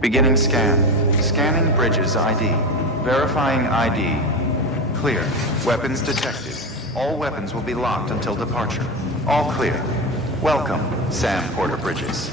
Beginning scan. Scanning bridges ID. Verifying ID. Clear. Weapons detected. All weapons will be locked until departure. All clear. Welcome, Sam Porter Bridges.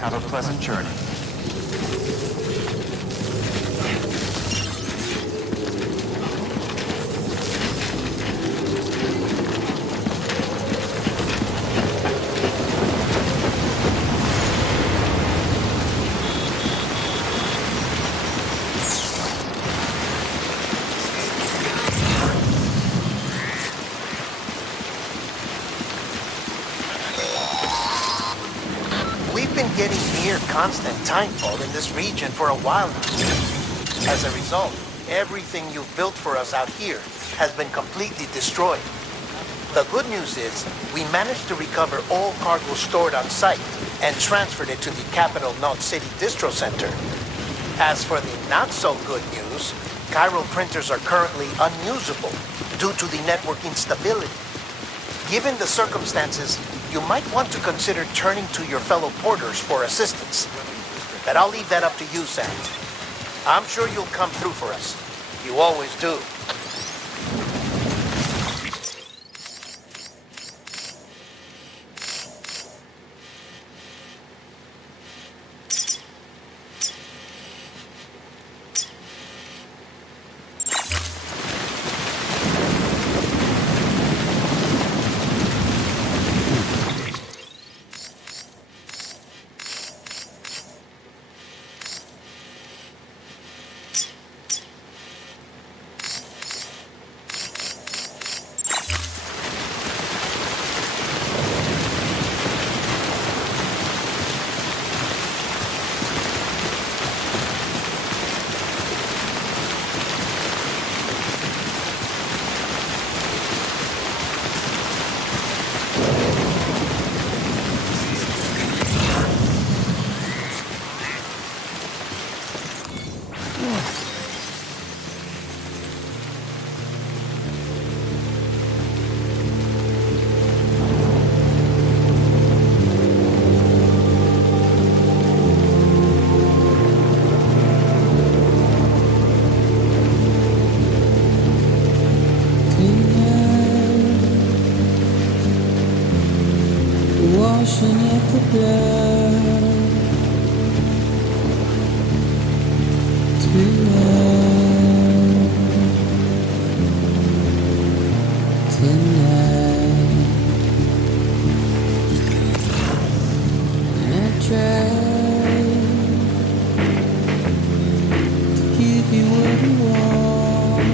Have a pleasant journey. Getting near constant timefall in this region for a while now. As a result, everything you've built for us out here has been completely destroyed. The good news is, we managed to recover all cargo stored on site and transferred it to the Capital Knot City Distro Center. As for the not-so-good news, chiral printers are currently unusable due to the network instability. Given the circumstances, you might want to consider turning to your fellow porters for assistance. But I'll leave that up to you, Sam. I'm sure you'll come through for us. You always do. Washing up the blood tonight. I try to give you what you want.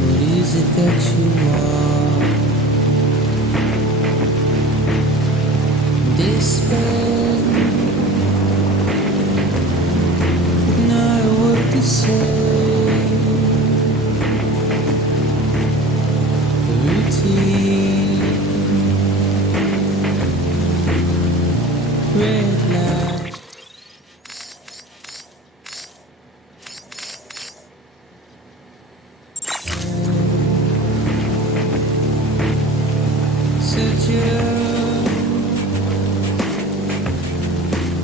What is it that you want? Disband, not a word to say. Routine, red light. Such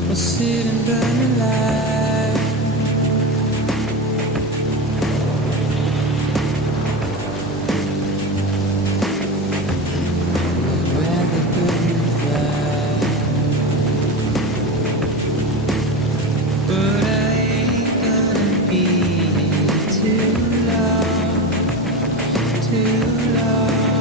or sit and burn alive. I'd rather burn and fly, but I ain't gonna be too long, too long.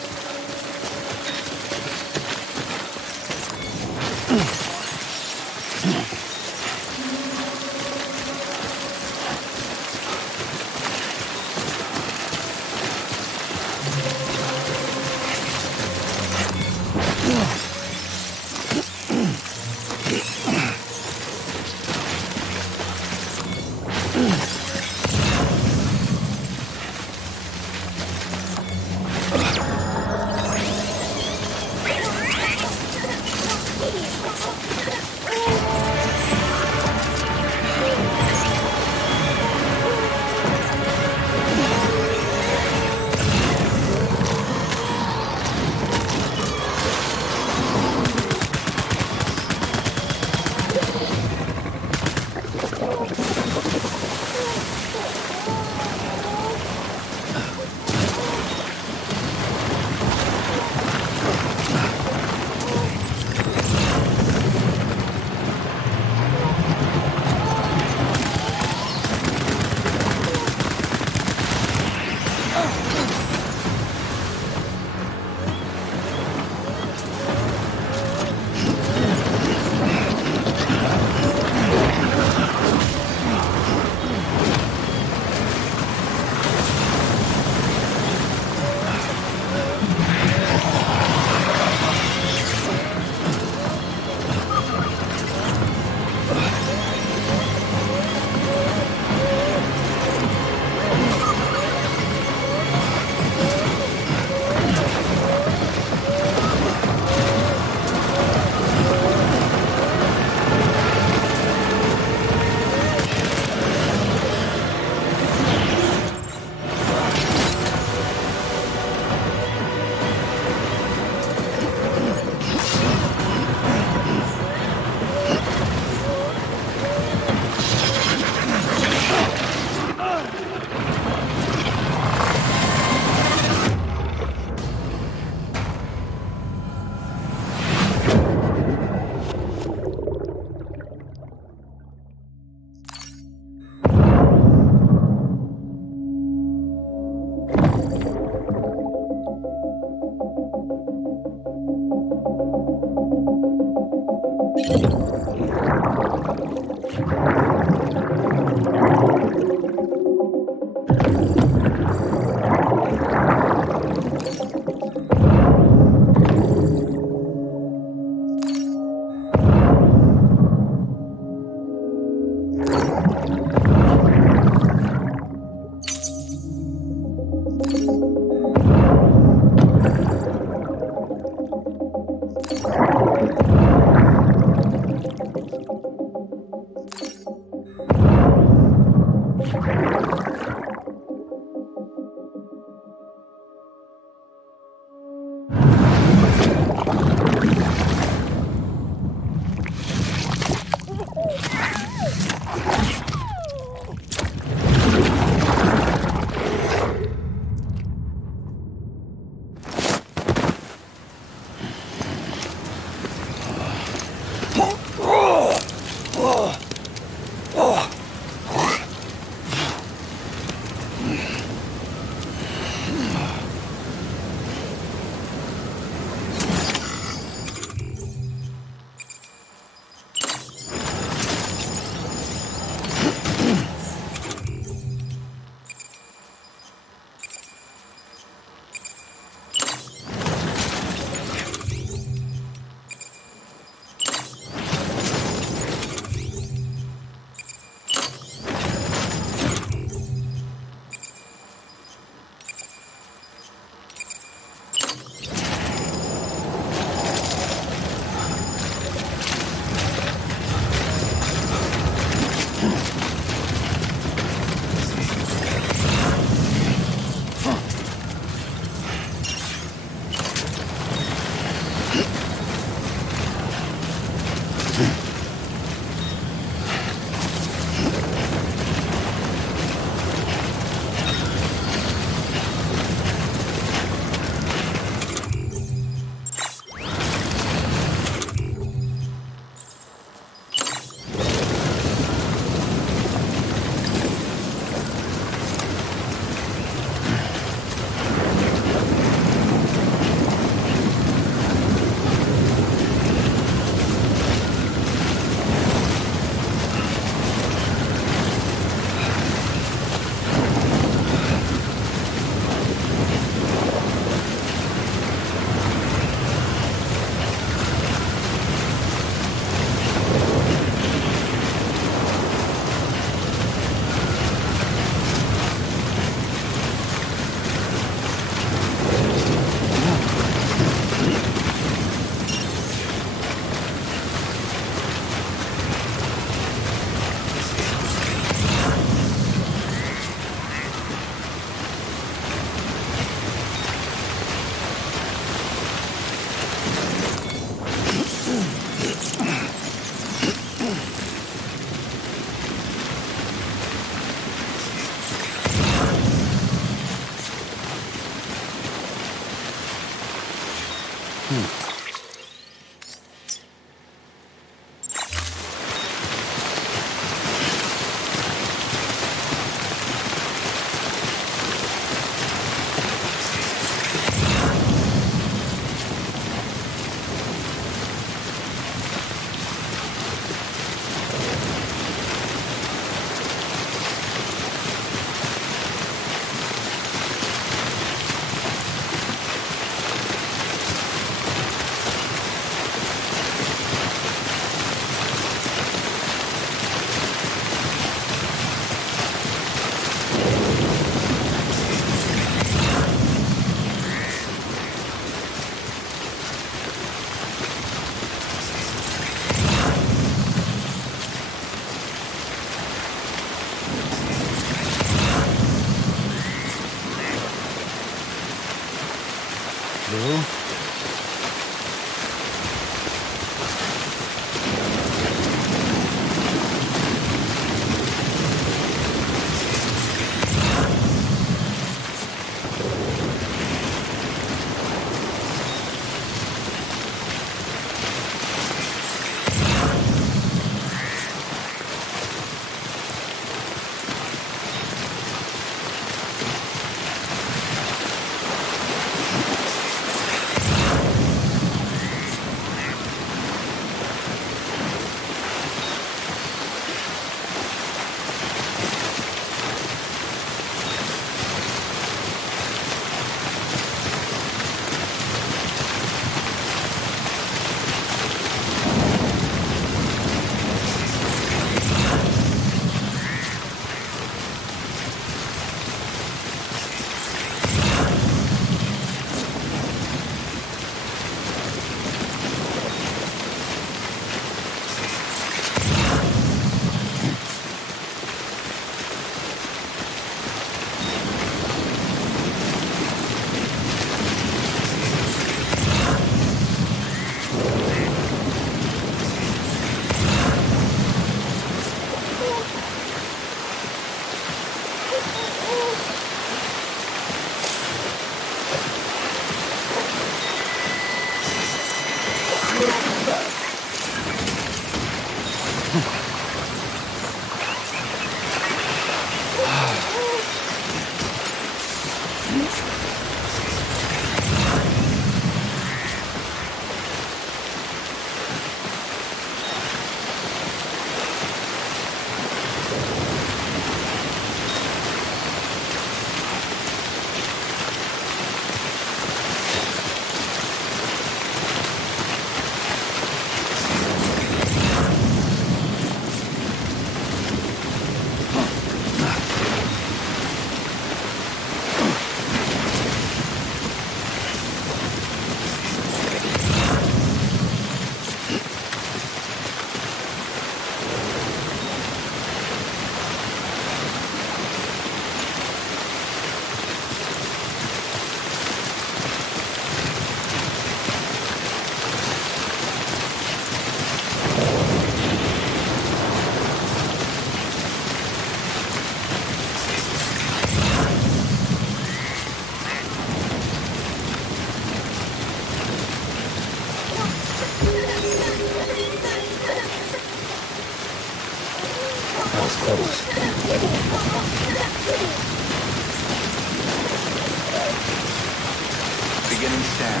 Beginning scan.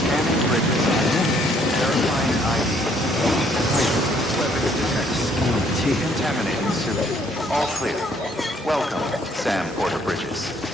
Scanning bridges ID. Verifying ID. Clear. Weapons detected. Decontaminating suit. All clear. Welcome, Sam Porter Bridges.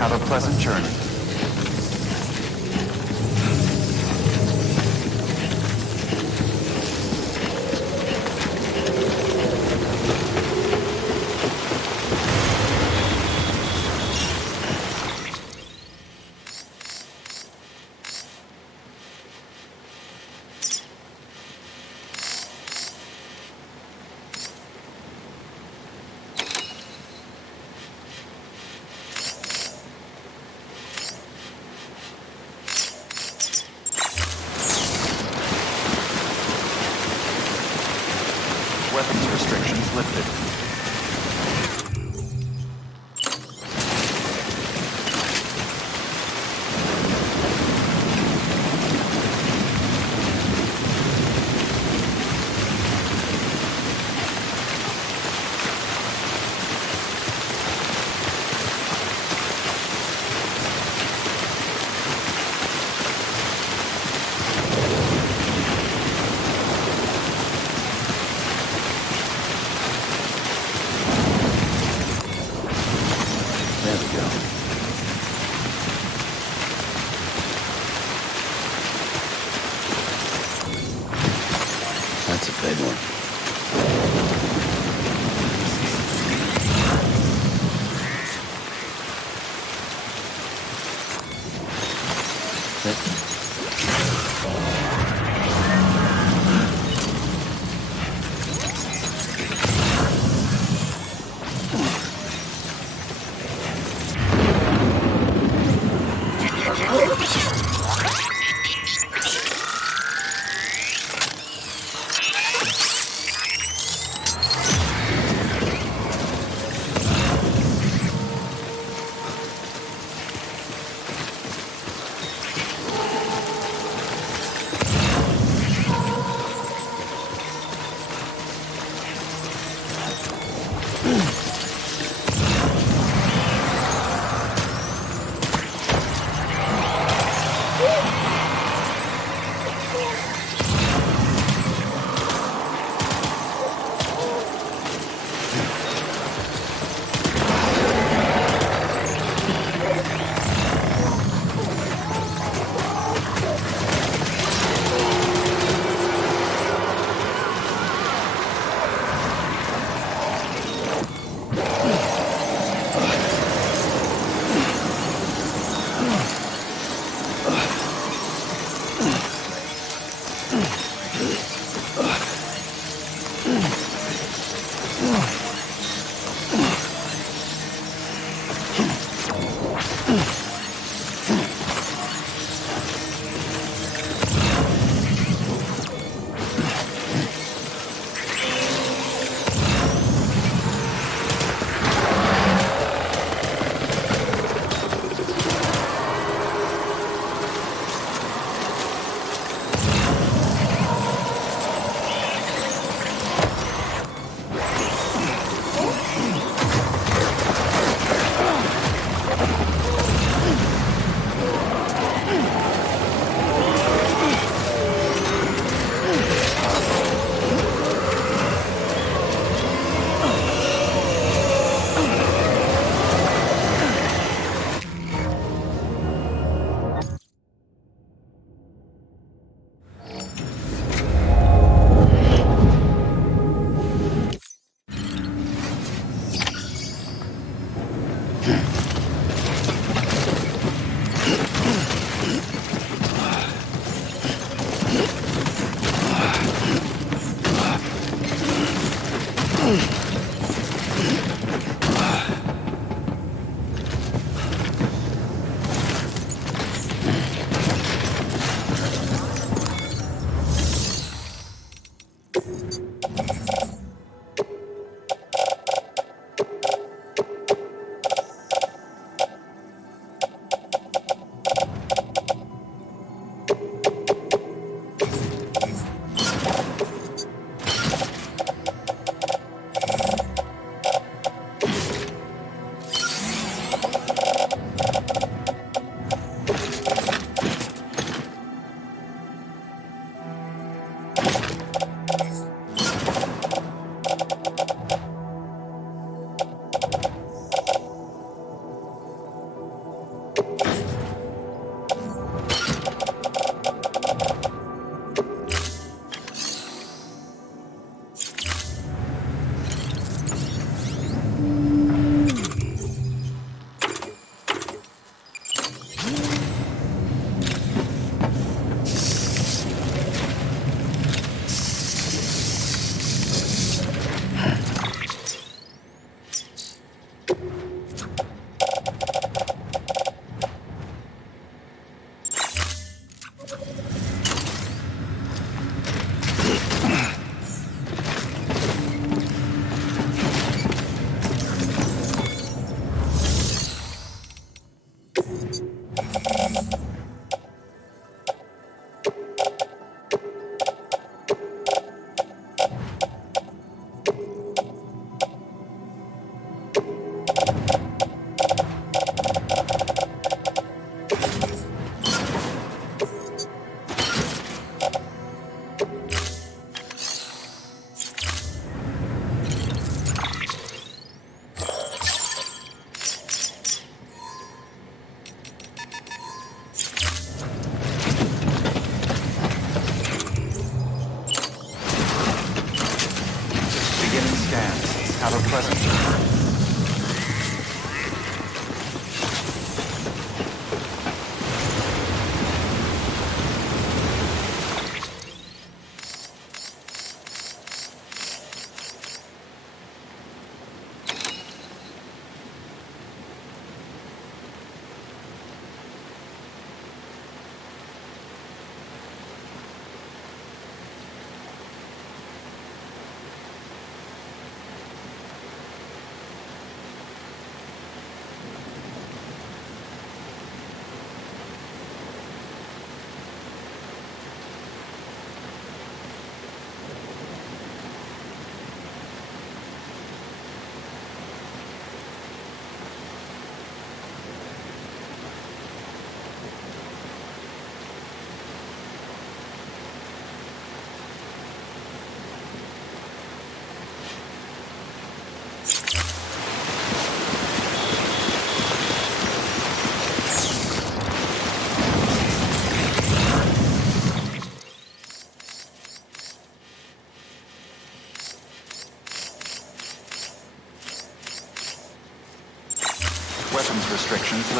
Have a pleasant journey. Weapons restrictions lifted. There we go. That's a big one.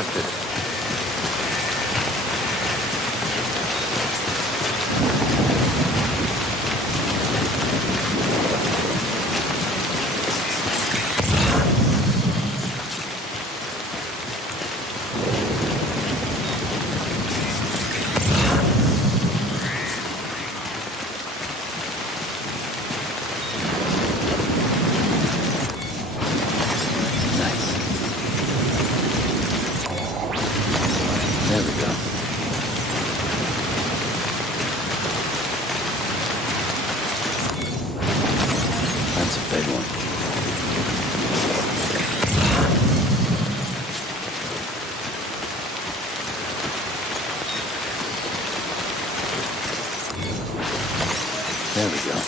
lifted. There we go. That's a big one. There we go.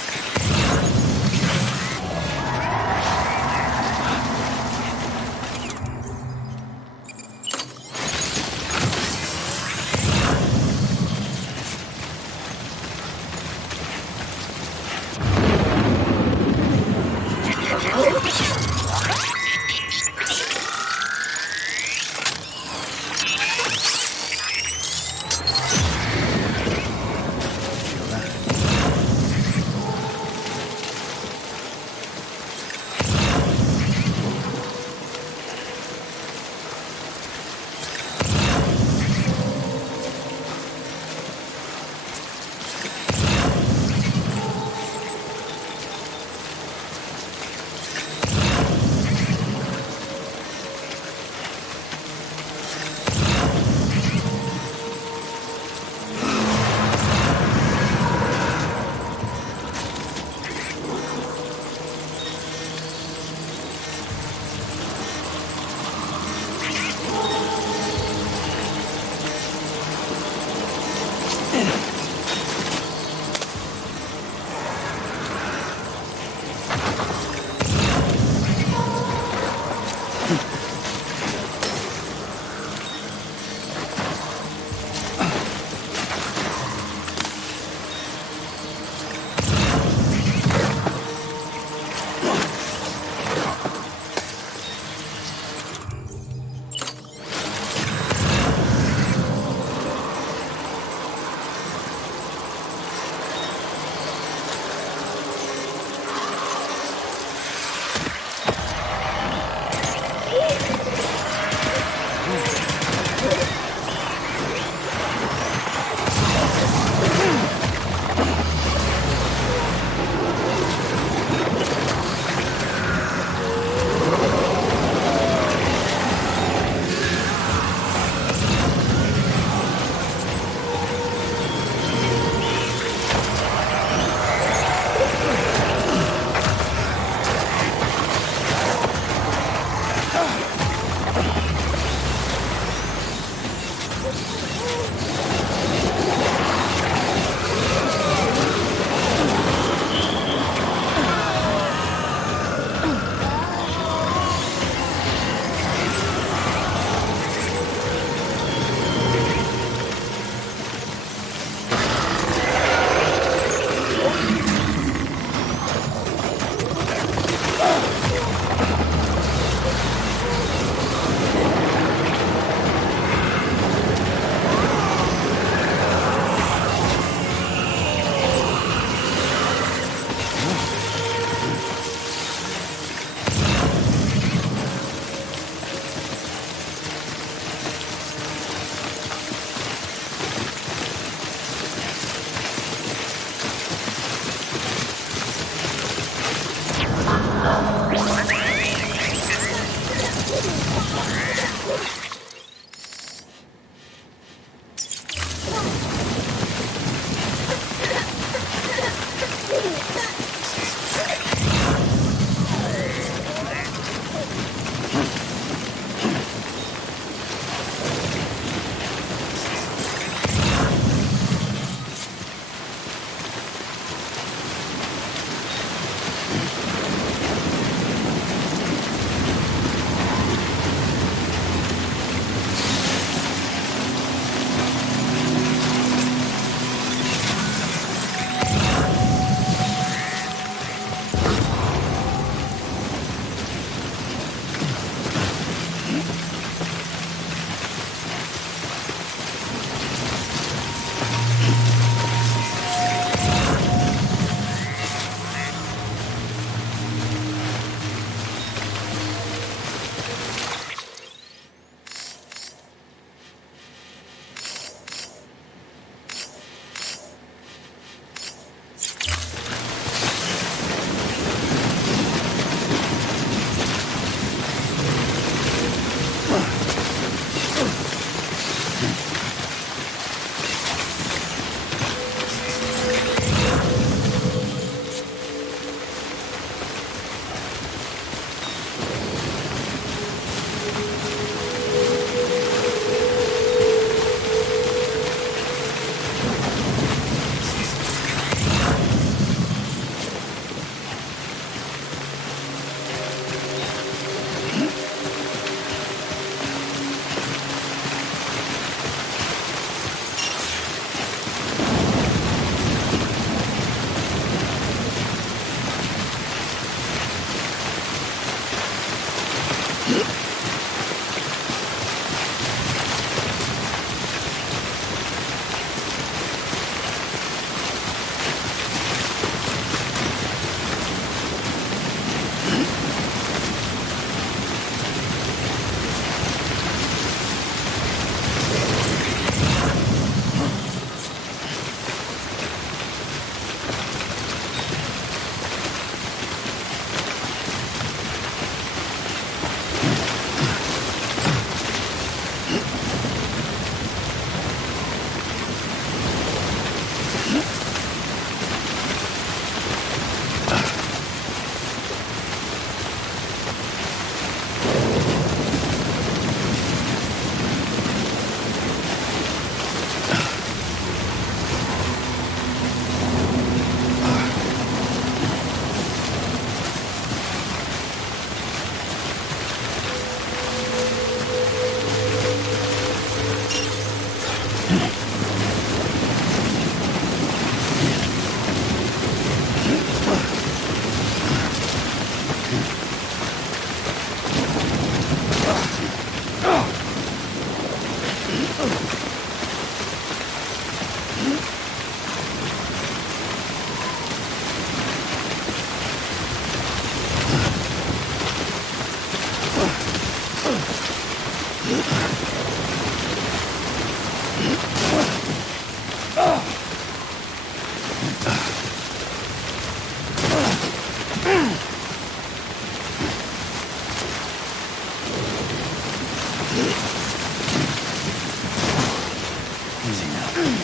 Easy now.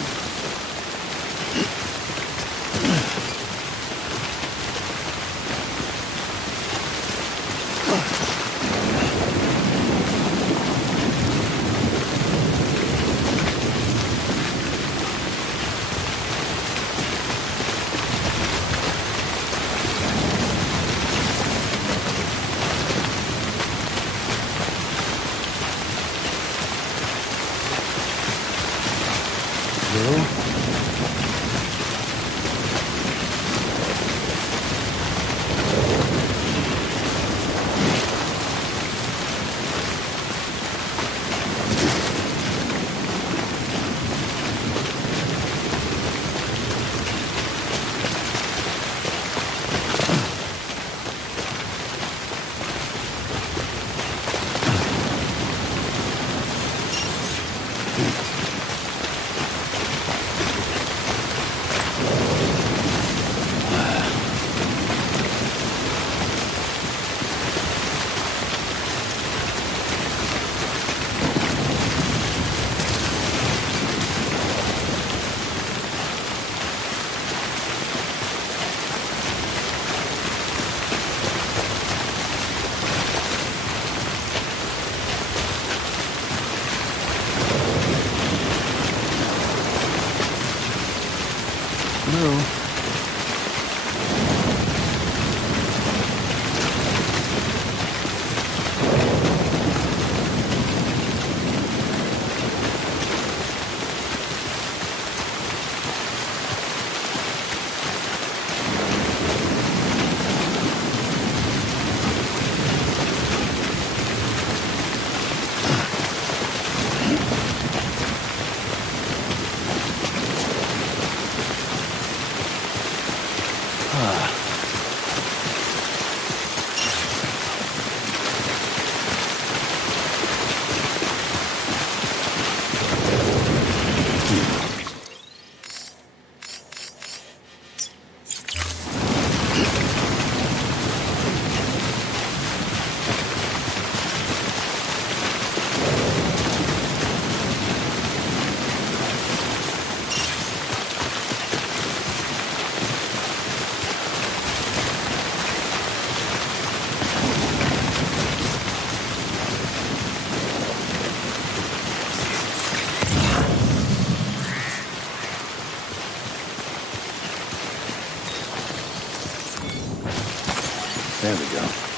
There we go.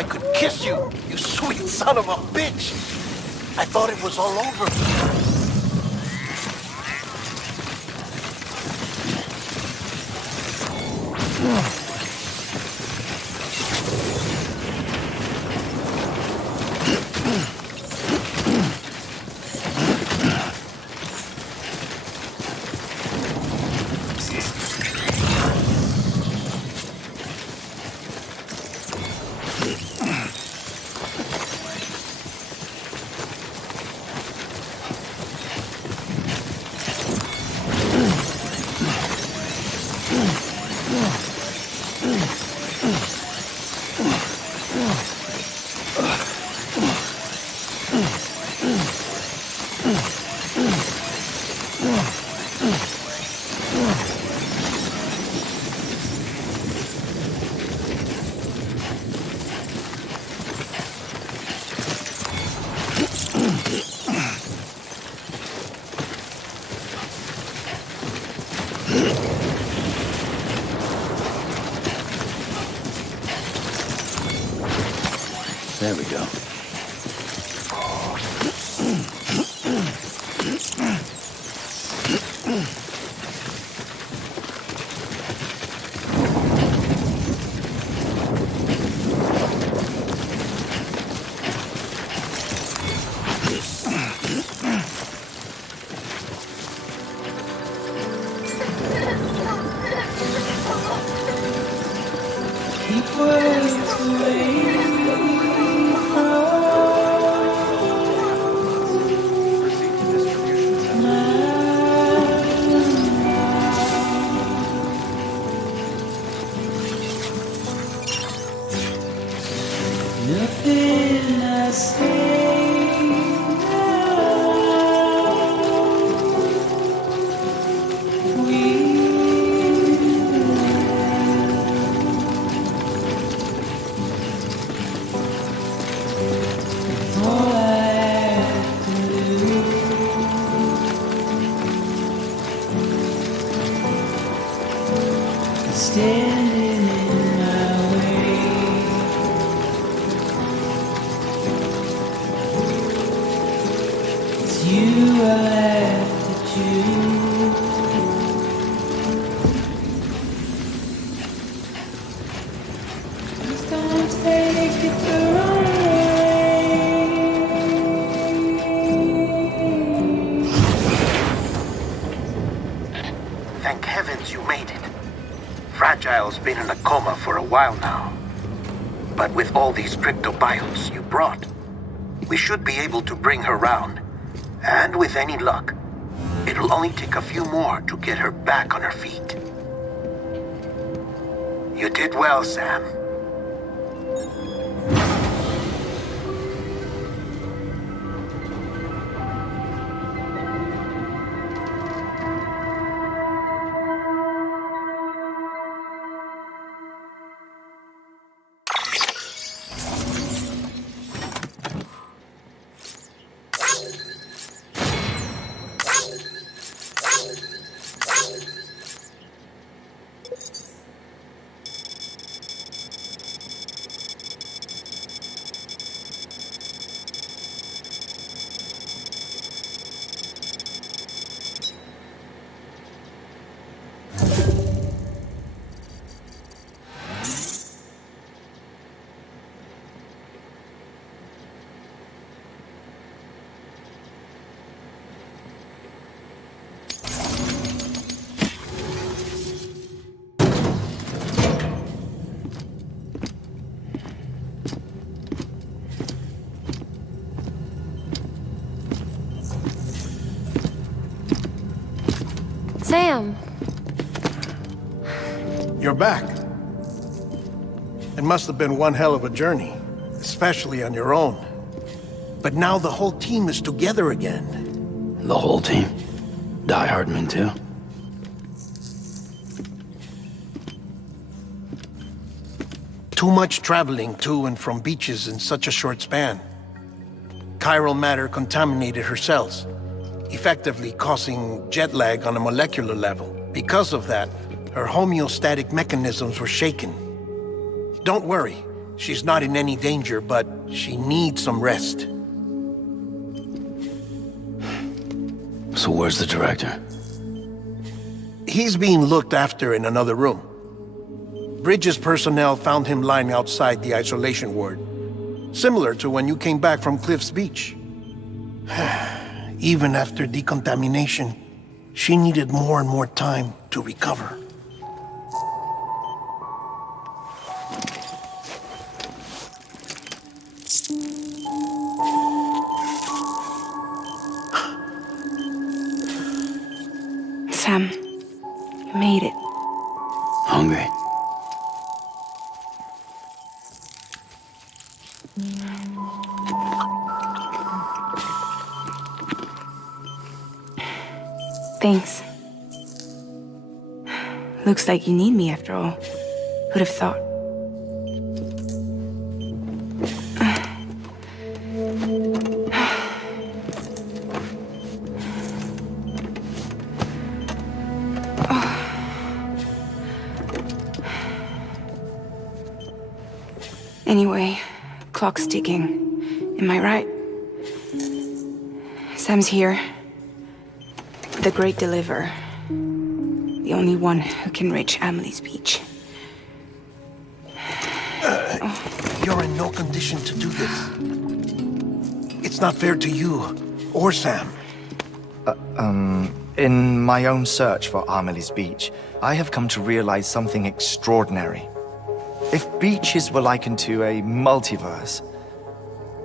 I could kiss you, you sweet son of a bitch. I thought it was all over. There we go. Keep words away. Proceed to distribution center. Nothing I say now. We all I have to do is standing in my way. It's you I have to choose. Sometimes take it the wrong way. Thank heavens you made it. Fragile's been in a coma for a while now. But with all these cryptobiotes you brought, we should be able to bring her round. And with any luck, it'll only take a few more to get her back on her feet. You did well, Sam. Sam, You're back. It must have been one hell of a journey, especially on your own. But now the whole team is together again. The whole team? Die Hardman too? Too much traveling to and from beaches in such a short span. Chiral matter contaminated her cells, effectively causing jet lag on a molecular level. Because of that, her homeostatic mechanisms were shaken. Don't worry, She's not in any danger, but she needs some rest. So where's the director? He's being looked after in another room. Bridges personnel found him lying outside the isolation ward, similar to when you came back from Cliff's Beach. Even after decontamination, she needed more and more time to recover. Sam, you made it. Hungry? Thanks. Looks like you need me after all. Who'd have thought? Anyway, clock's ticking. Am I right? Sam's here. The Great Deliverer. The only one who can reach Amelie's Beach. You're in no condition to do this. It's not fair to you or Sam. In my own search for Amelie's Beach, I have come to realize something extraordinary. If beaches were likened to a multiverse,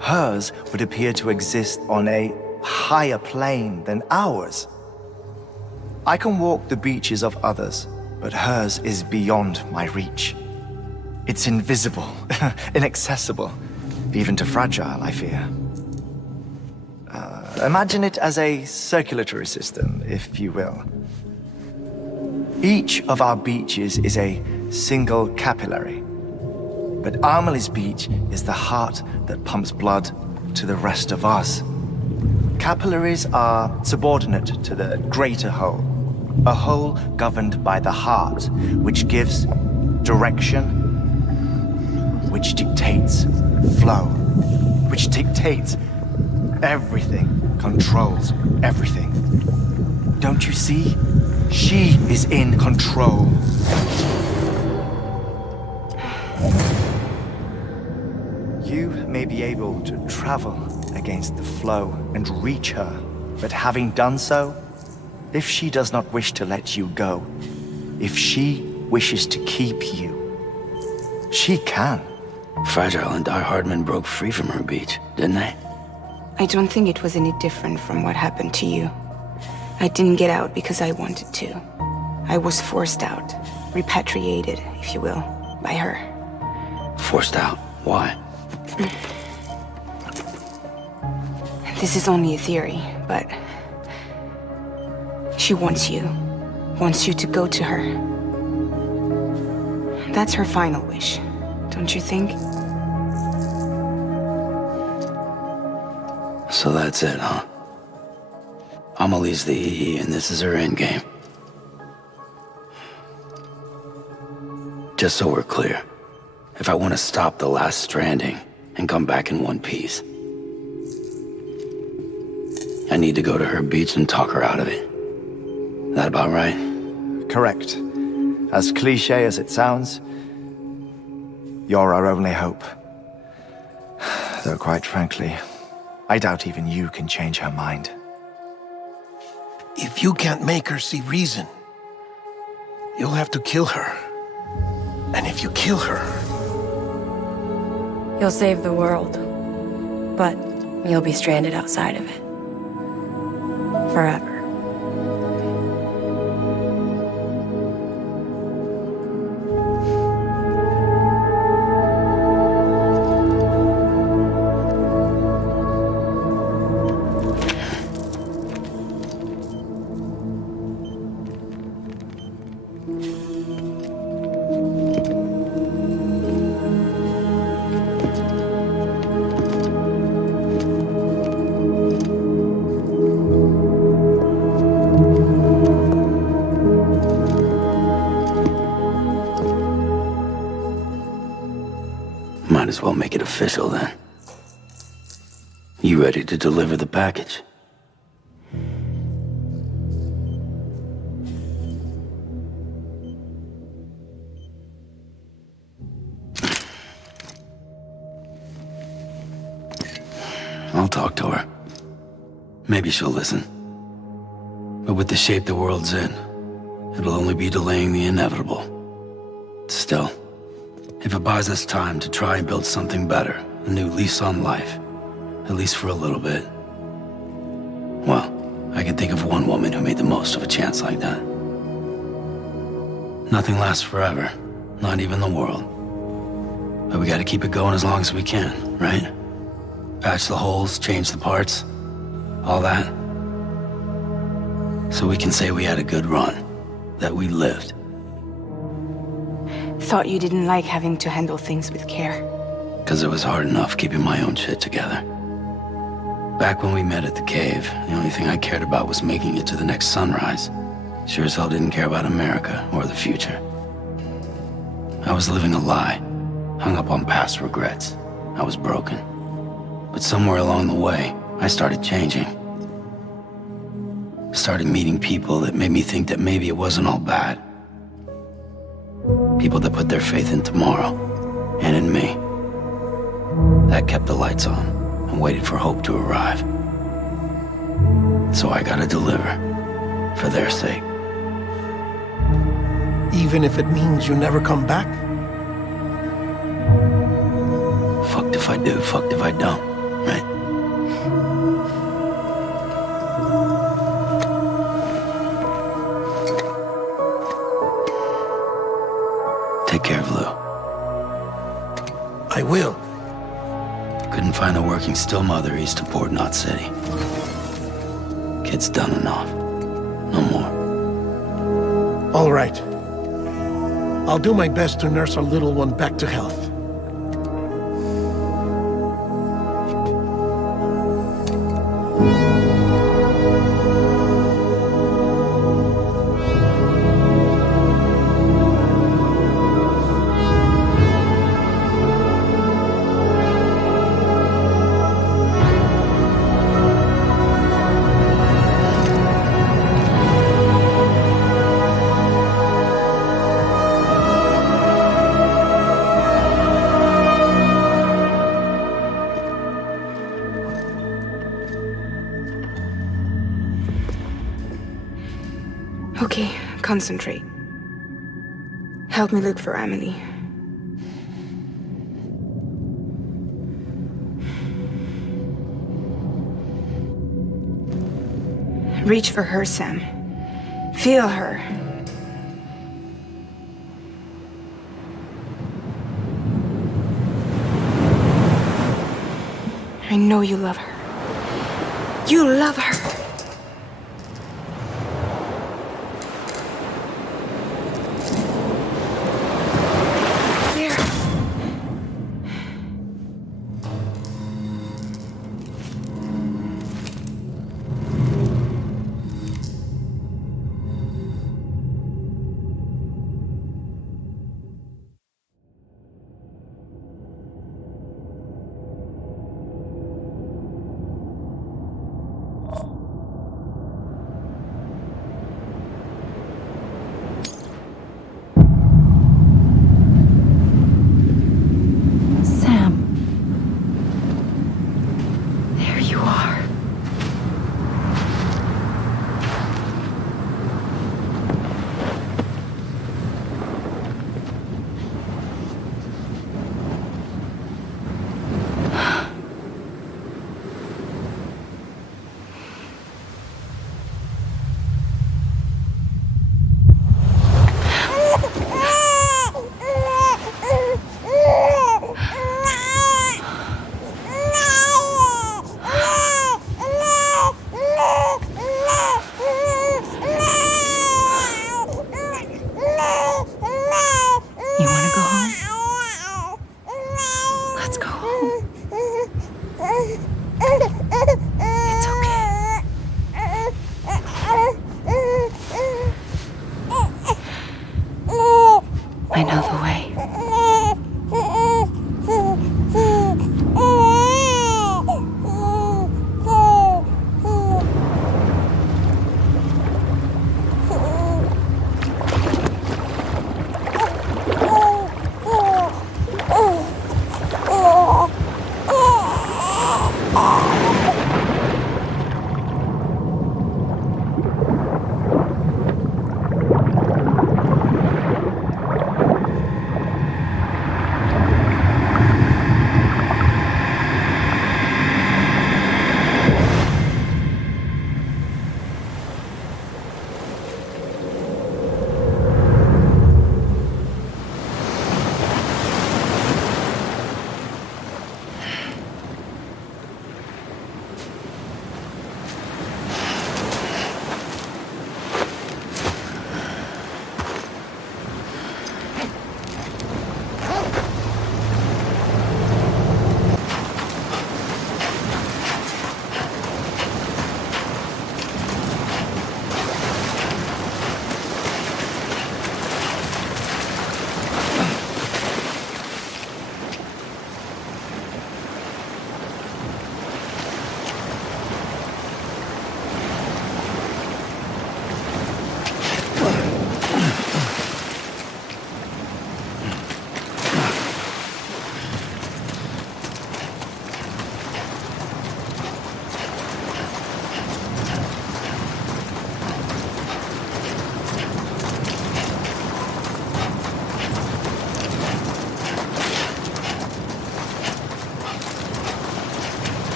hers would appear to exist on a higher plane than ours. I can walk the beaches of others, but hers is beyond my reach. It's invisible, inaccessible, even to fragile, I fear. Imagine it as a circulatory system, if you will. Each of our beaches is a single capillary, but Amelie's Beach is the heart that pumps blood to the rest of us. Capillaries are subordinate to the greater whole, a whole governed by the heart, which gives direction, which dictates flow, which dictates everything, controls everything. Don't you see? She is in control. You may be able to travel against the flow and reach her, but having done so, if she does not wish to let you go, if she wishes to keep you, she can. Fragile and Die Hardman broke free from her beach, didn't they? I don't think it was any different from what happened to you. I didn't get out because I wanted to. I was forced out, repatriated, if you will, by her. Forced out? Why? This is only a theory, but she wants you to go to her. That's her final wish, don't you think? So that's it, huh? Amelie's the EE, and this is her endgame. Just so we're clear, if I want to stop the last Stranding and come back in one piece, I need to go to her beach and talk her out of it. That about right? Correct. As cliche as it sounds, you're our only hope. Though quite frankly, I doubt even you can change her mind. If you can't make her see reason, you'll have to kill her. And if you kill her... You'll save the world, but you'll be stranded outside of it. Forever. might as well make it official then. You ready to deliver the package? I'll talk to her. Maybe she'll listen. But with the shape the world's in, it'll only be delaying the inevitable. Still, if it buys us time to try and build something better, a new lease on life, at least for a little bit, well, I can think of one woman who made the most of a chance like that. Nothing lasts forever, not even the world. But we gotta keep it going as long as we can, right? Patch the holes, change the parts, all that. So we can say we had a good run, that we lived. Thought you didn't like having to handle things with care. 'Cause it was hard enough keeping my own shit together. Back when we met at the cave, the only thing I cared about was making it to the next sunrise. Sure as hell didn't care about America or the future. I was living a lie, hung up on past regrets. I was broken. But somewhere along the way, I started changing. Started meeting people that made me think that maybe it wasn't all bad. People that put their faith in tomorrow, and in me. That kept the lights on, and waited for hope to arrive. So I gotta deliver, for their sake. Even if it means you never come back? Fucked if I do, fucked if I don't, right? Take care of Lou. I will. Couldn't find a working still mother east of Port Knot City. Kid's done enough. No more. All right. I'll do my best to nurse our little one back to health. Okay, concentrate. Help me look for Emily. Reach for her, Sam. Feel her. I know you love her. You love her.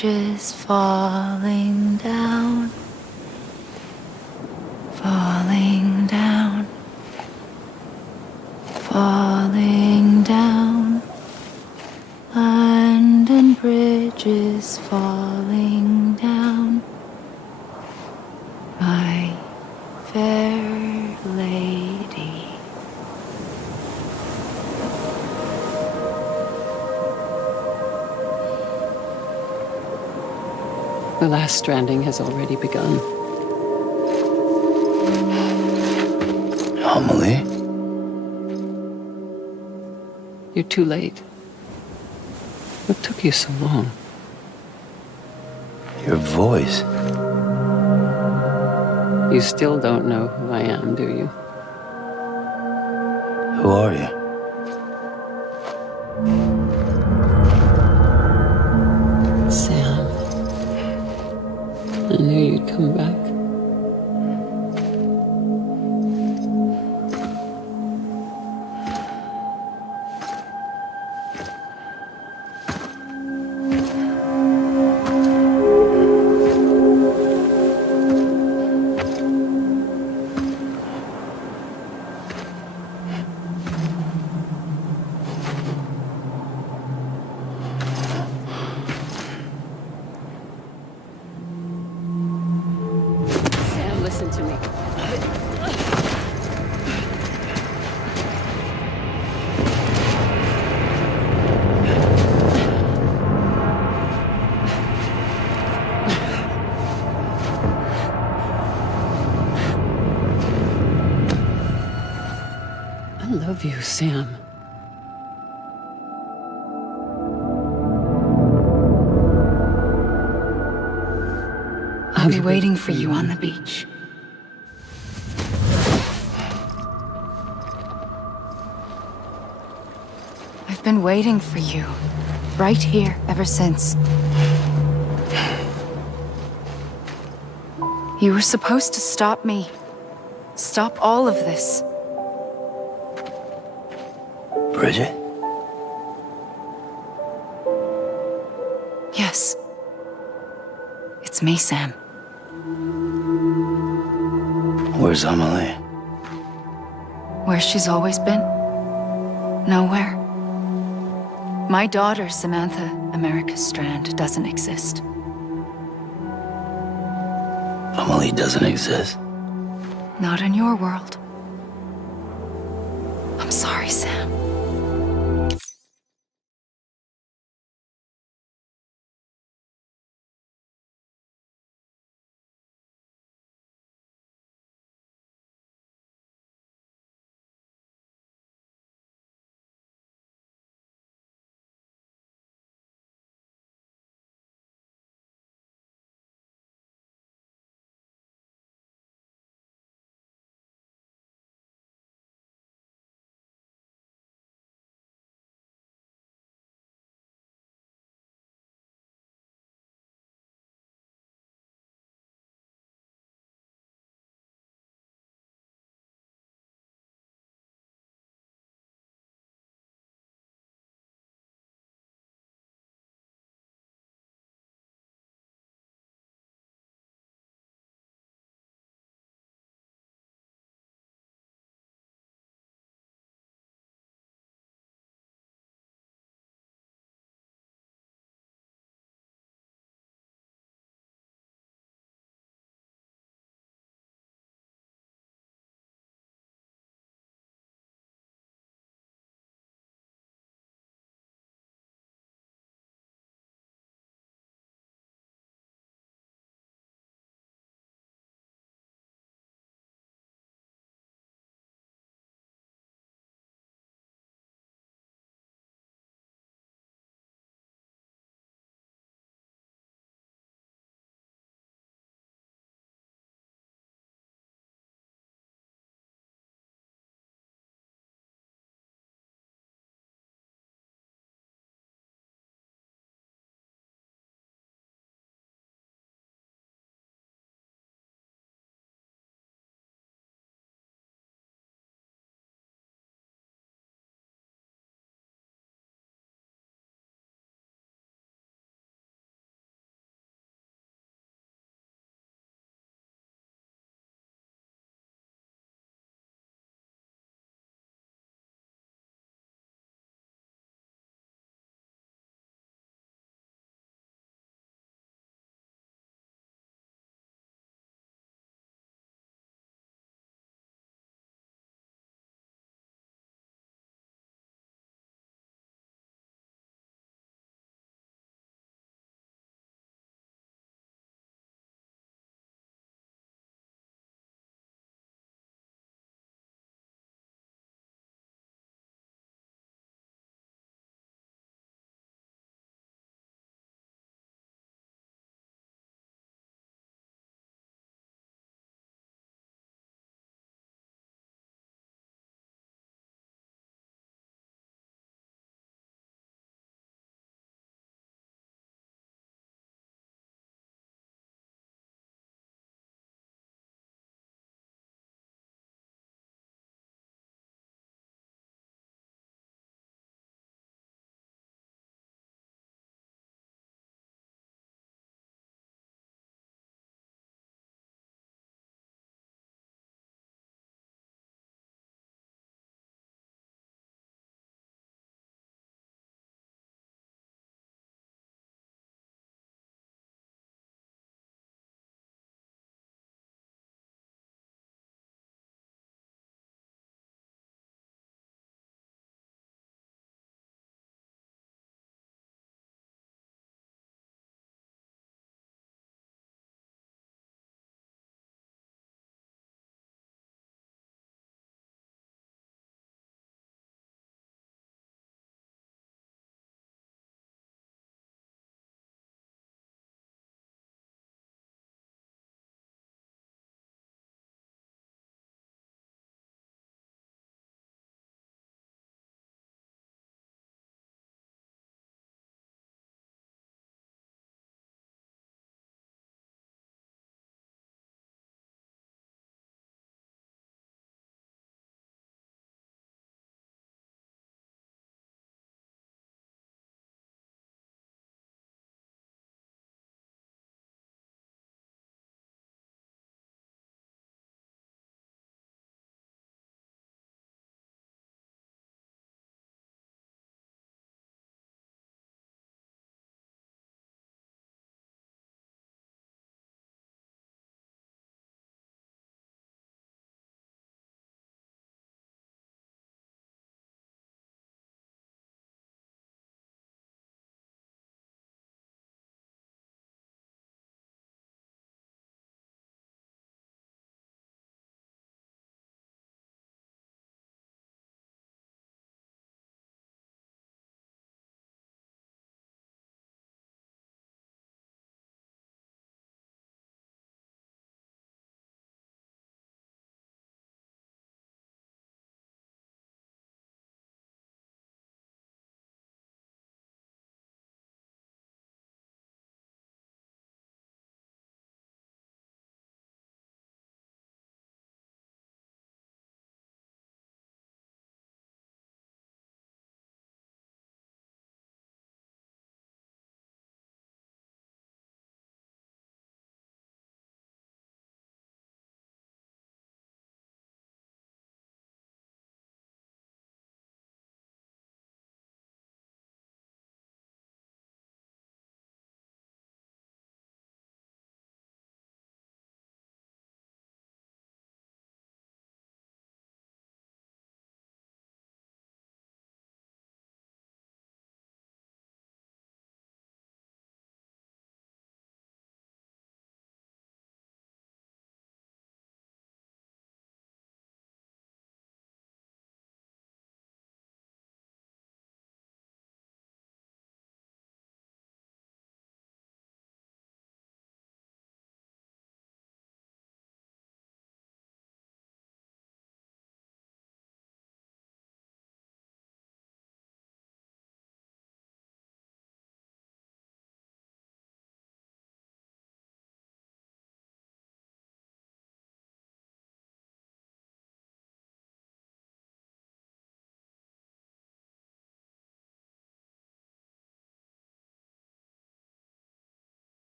bridges falling down, falling down, falling down. London Bridge is falling down, my fair lady. The last stranding has already begun. Amelie? You're too late. What took you so long? Your voice. You still don't know who I am, do you? Who are you? Sam. I knew you'd come back. Sam, listen to me. I love you, Sam. I'll be waiting for you on the beach. I've been waiting for you, right here, ever since. You were supposed to stop me. Stop all of this. Bridget? Yes. It's me, Sam. Where's Amelie? Where she's always been. Nowhere. My daughter, Samantha America Strand, doesn't exist. Amelie doesn't exist. Not in your world. I'm sorry, Sam.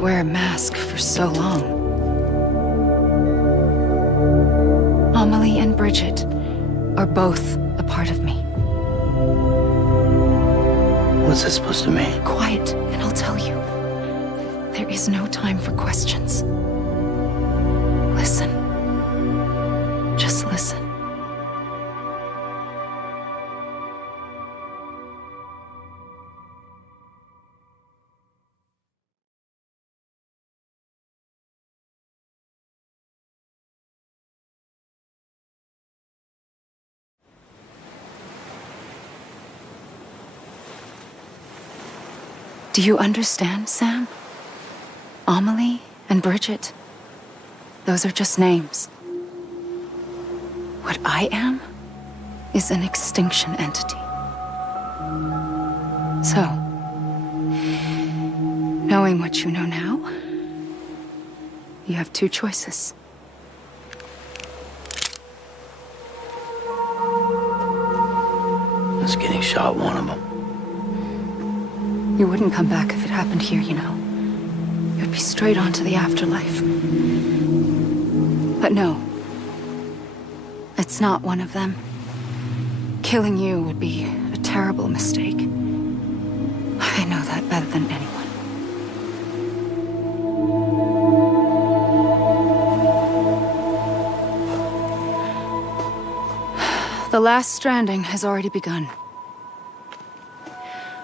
to wear a mask for so long. Amelie and Bridget are both a part of me. What's this supposed to mean? Quiet, and I'll tell you. There is no time for questions. Listen. Just listen. Do you understand, Sam? Amelie and Bridget, those are just names. What I am is an extinction entity. So, knowing what you know now, you have two choices. Us getting shot, one of them. You wouldn't come back if it happened here, you know. You'd be straight on to the afterlife. But no. It's not one of them. Killing you would be a terrible mistake. I know that better than anyone. The last stranding has already begun.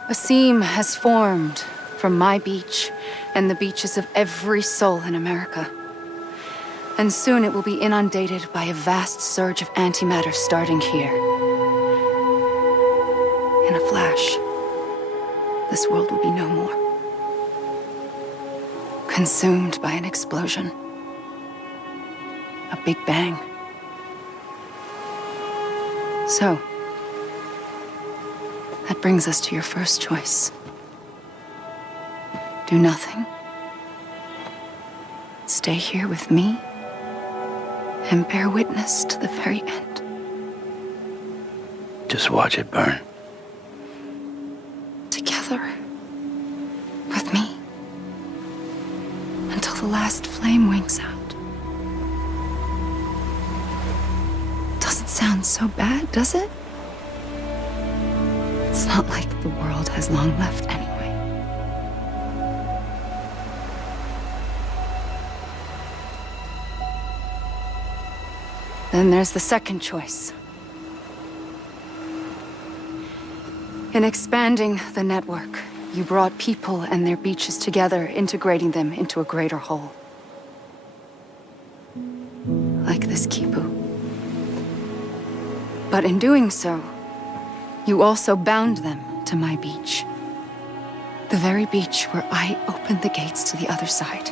A seam has formed from my beach and the beaches of every soul in America. And soon it will be inundated by a vast surge of antimatter starting here. In a flash, this world will be no more. Consumed by an explosion. A big bang. So, that brings us to your first choice. Do nothing. Stay here with me and bear witness to the very end. Just watch it burn. Together. With me. Until the last flame winks out. Doesn't sound so bad, does it? It's not like the world has long left anyway. Then there's the second choice. In expanding the network, you brought people and their beaches together, integrating them into a greater whole. Like this Kipu. But in doing so, you also bound them to my beach. The very beach where I opened the gates to the other side.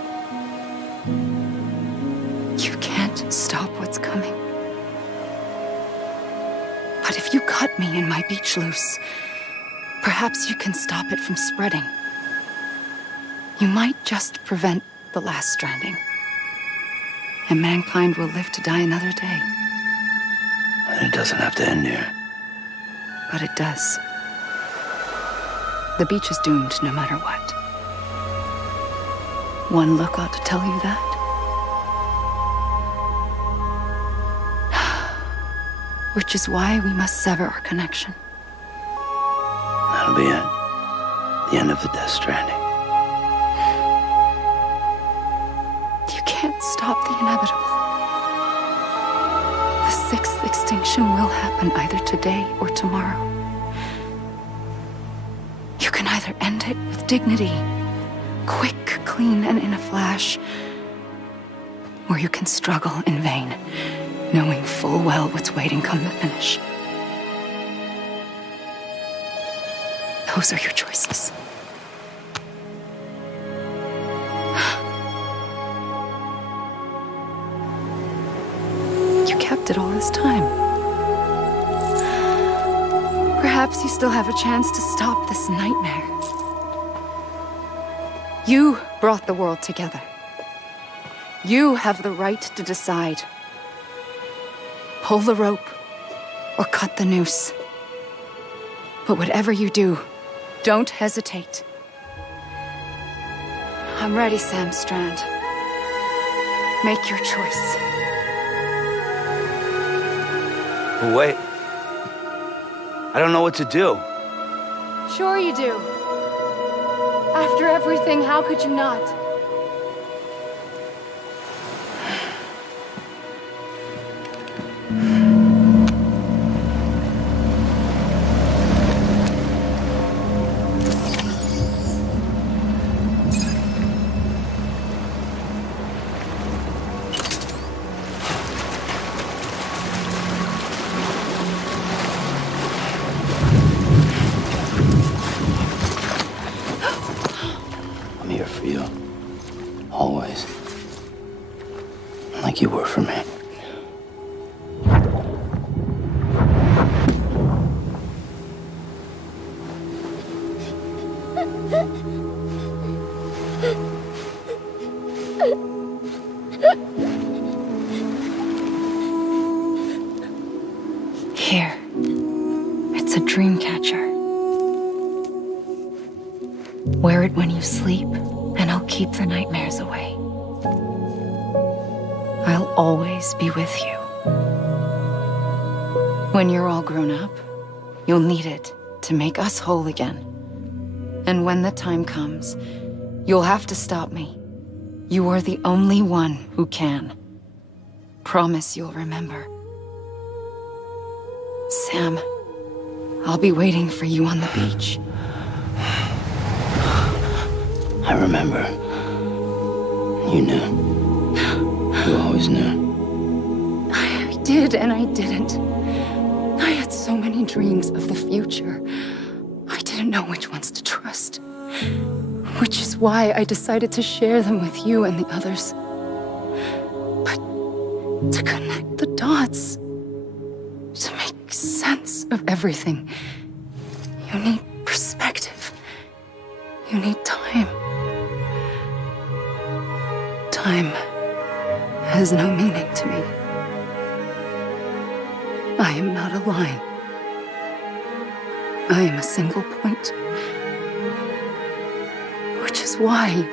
You can't stop what's coming. But if you cut me and my beach loose, perhaps you can stop it from spreading. You might just prevent the last stranding. And mankind will live to die another day. And it doesn't have to end here. But it does. The beach is doomed no matter what. One look ought to tell you that. Which is why we must sever our connection. That'll be it. The end of the Death Stranding. You can't stop the inevitable. The sixth extinction will happen either today or tomorrow. You can either end it with dignity, quick, clean, and in a flash, or you can struggle in vain, knowing full well what's waiting come the finish. Those are your choices. You kept it all this time. Perhaps you still have a chance to stop this nightmare. You brought the world together. You have the right to decide. Pull the rope or cut the noose. But whatever you do, don't hesitate. I'm ready, Sam Strand. Make your choice. But wait. I don't know what to do. Sure you do. After everything, how could you not? I'm here for you. Always. Like you were for me. Here. It's a dream catcher. Wear it when you sleep, and I'll keep the nightmares away. I'll always be with you. When you're all grown up, you'll need it to make us whole again. And when the time comes, you'll have to stop me. You are the only one who can. Promise you'll remember. Sam, I'll be waiting for you on the beach. I remember. You knew. You always knew. I did and I didn't. I had so many dreams of the future. I didn't know which ones to trust. Which is why I decided to share them with you and the others. But to connect the dots, to make sense of everything, you need perspective. You need time. Time has no meaning to me. I am not a line. I am a single point. Which is why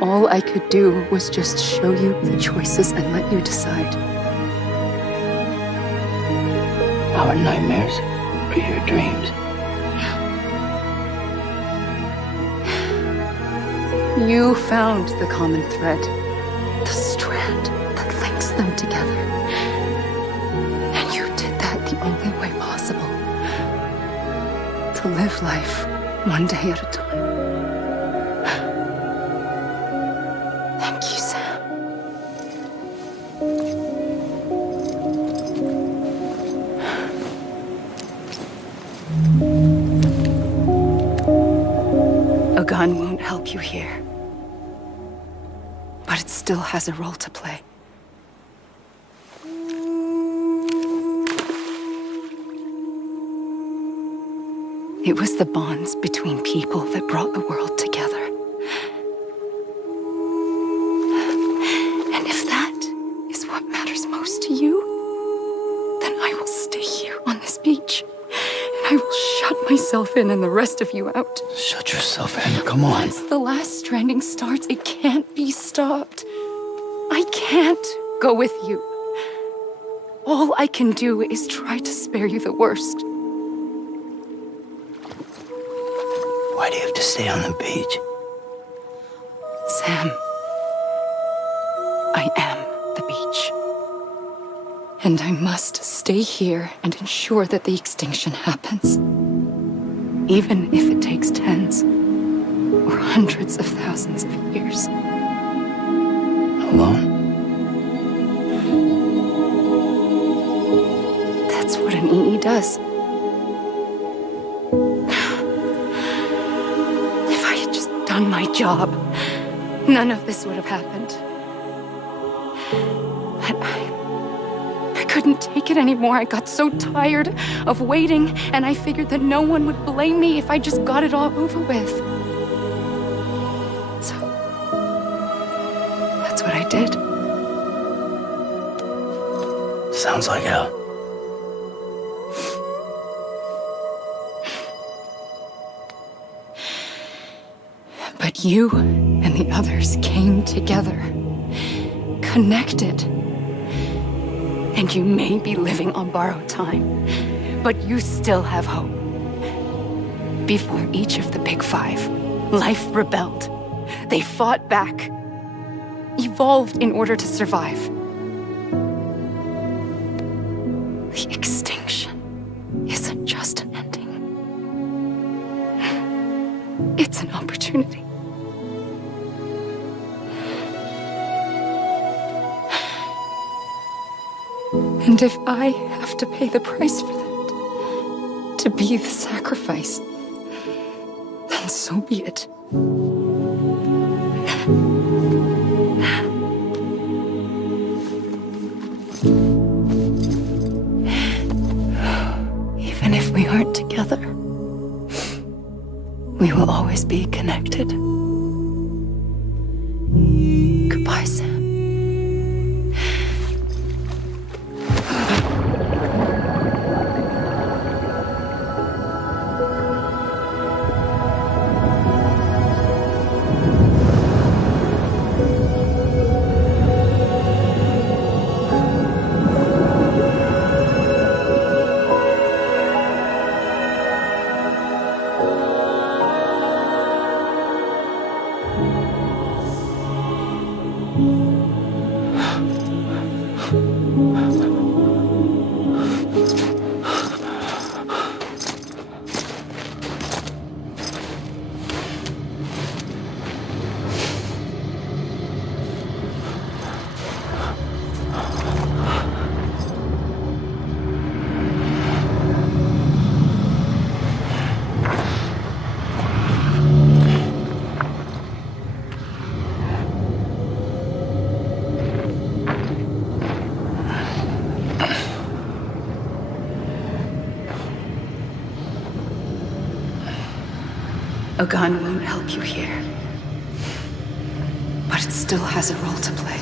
all I could do was just show you the choices and let you decide. Our nightmares are your dreams. You found the common thread, the strand that links them together. And you did that the only way possible. To live life one day at a time. Thank you, Sam. A gun won't help you here. But it still has a role to play. It was the bonds between people that brought the world together. And if that is what matters most to you, then I will stay here on this beach. And I will shut myself in and the rest of you out. Shut yourself in. Come on. Once the last stranding starts, it can't be stopped. I can't go with you. All I can do is try to spare you the worst. Why do you have to stay on the beach? Sam, I am the beach. And I must stay here and ensure that the extinction happens. Even if it takes tens or hundreds of thousands of years. Alone? That's what an EE does. If I had just done my job, none of this would have happened. But I couldn't take it anymore. I got so tired of waiting, and I figured that no one would blame me if I just got it all over with. So, that's what I did. Sounds like hell. But You and the others came together, connected. And you may be living on borrowed time, but you still have hope. Before each of the Big Five, life rebelled. They fought back, evolved in order to survive. The extinction isn't just an ending. It's an opportunity. And if I have to pay the price for that, to be the sacrifice, then so be it. Even if we aren't together, we will always be connected. Goodbye, Sam. A gun won't help you here, but it still has a role to play.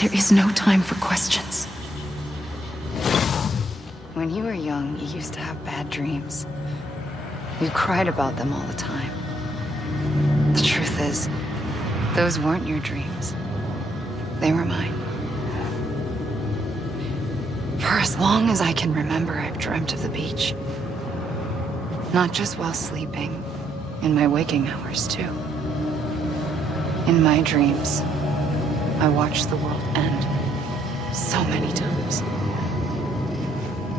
There is no time for questions. When you were young, you used to have bad dreams. You cried about them all the time. The truth is, those weren't your dreams. They were mine. For as long as I can remember, I've dreamt of the beach. Not just while sleeping, in my waking hours too. In my dreams, I watched the world end so many times.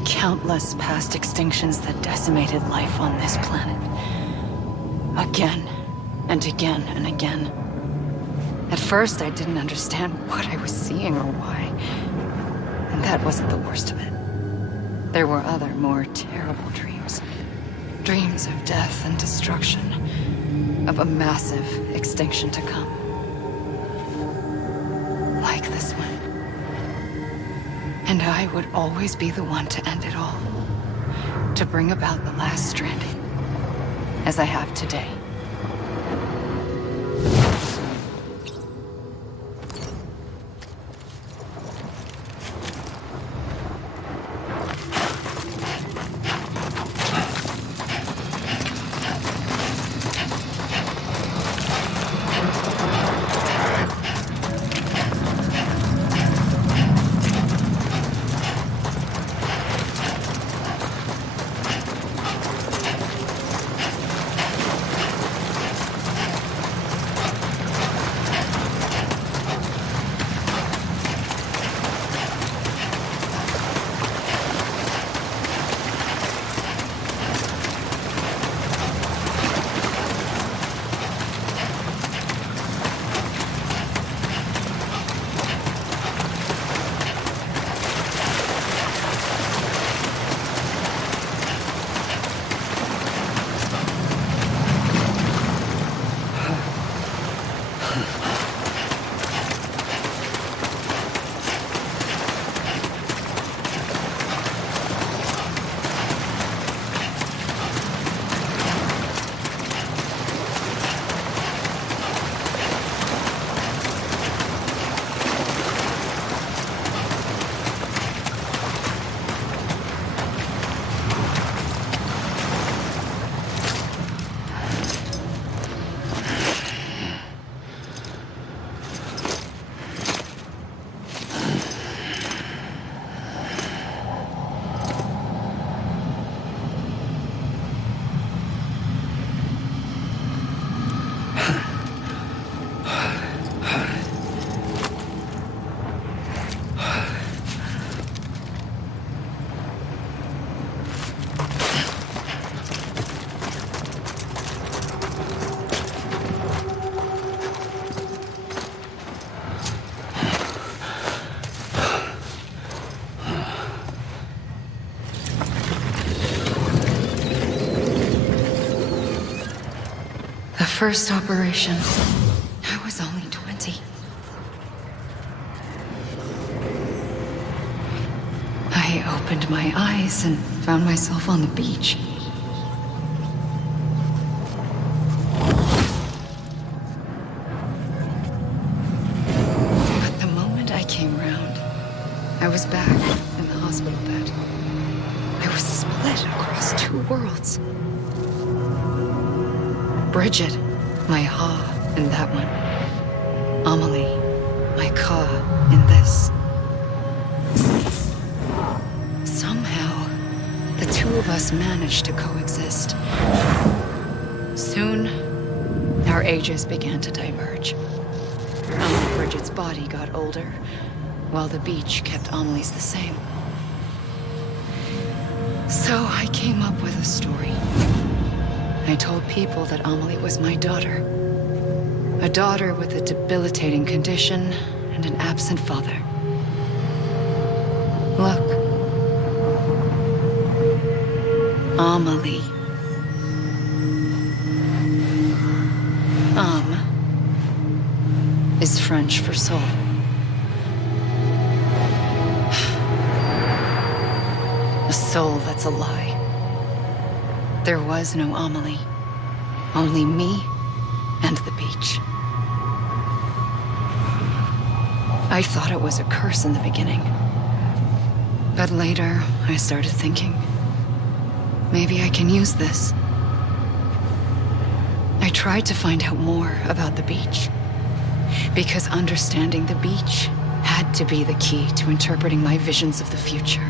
Countless past extinctions that decimated life on this planet. Again, and again, and again. At first, I didn't understand what I was seeing or why. And that wasn't the worst of it. There were other, more terrible dreams. Dreams of death and destruction. Of a massive extinction to come. Like this one. And I would always be the one to end it all. To bring about the last stranding. As I have today. First operation, I was only 20. I opened my eyes and found myself on the beach. But the moment I came round, I was back in the hospital bed. I was split across two worlds. Bridget, my Ha in that one. Amelie, my Ka in this. Somehow, the two of us managed to coexist. Soon, our ages began to diverge. Bridget's body got older, while the beach kept Amelie's the same. So I came up with a story. I told people that Amelie was my daughter. A daughter with a debilitating condition and an absent father. Look. Amelie. Is French for soul. A soul that's a lie. There was no Amelie. Only me and the beach. I thought it was a curse in the beginning. But later, I started thinking, maybe I can use this. I tried to find out more about the beach, because understanding the beach had to be the key to interpreting my visions of the future.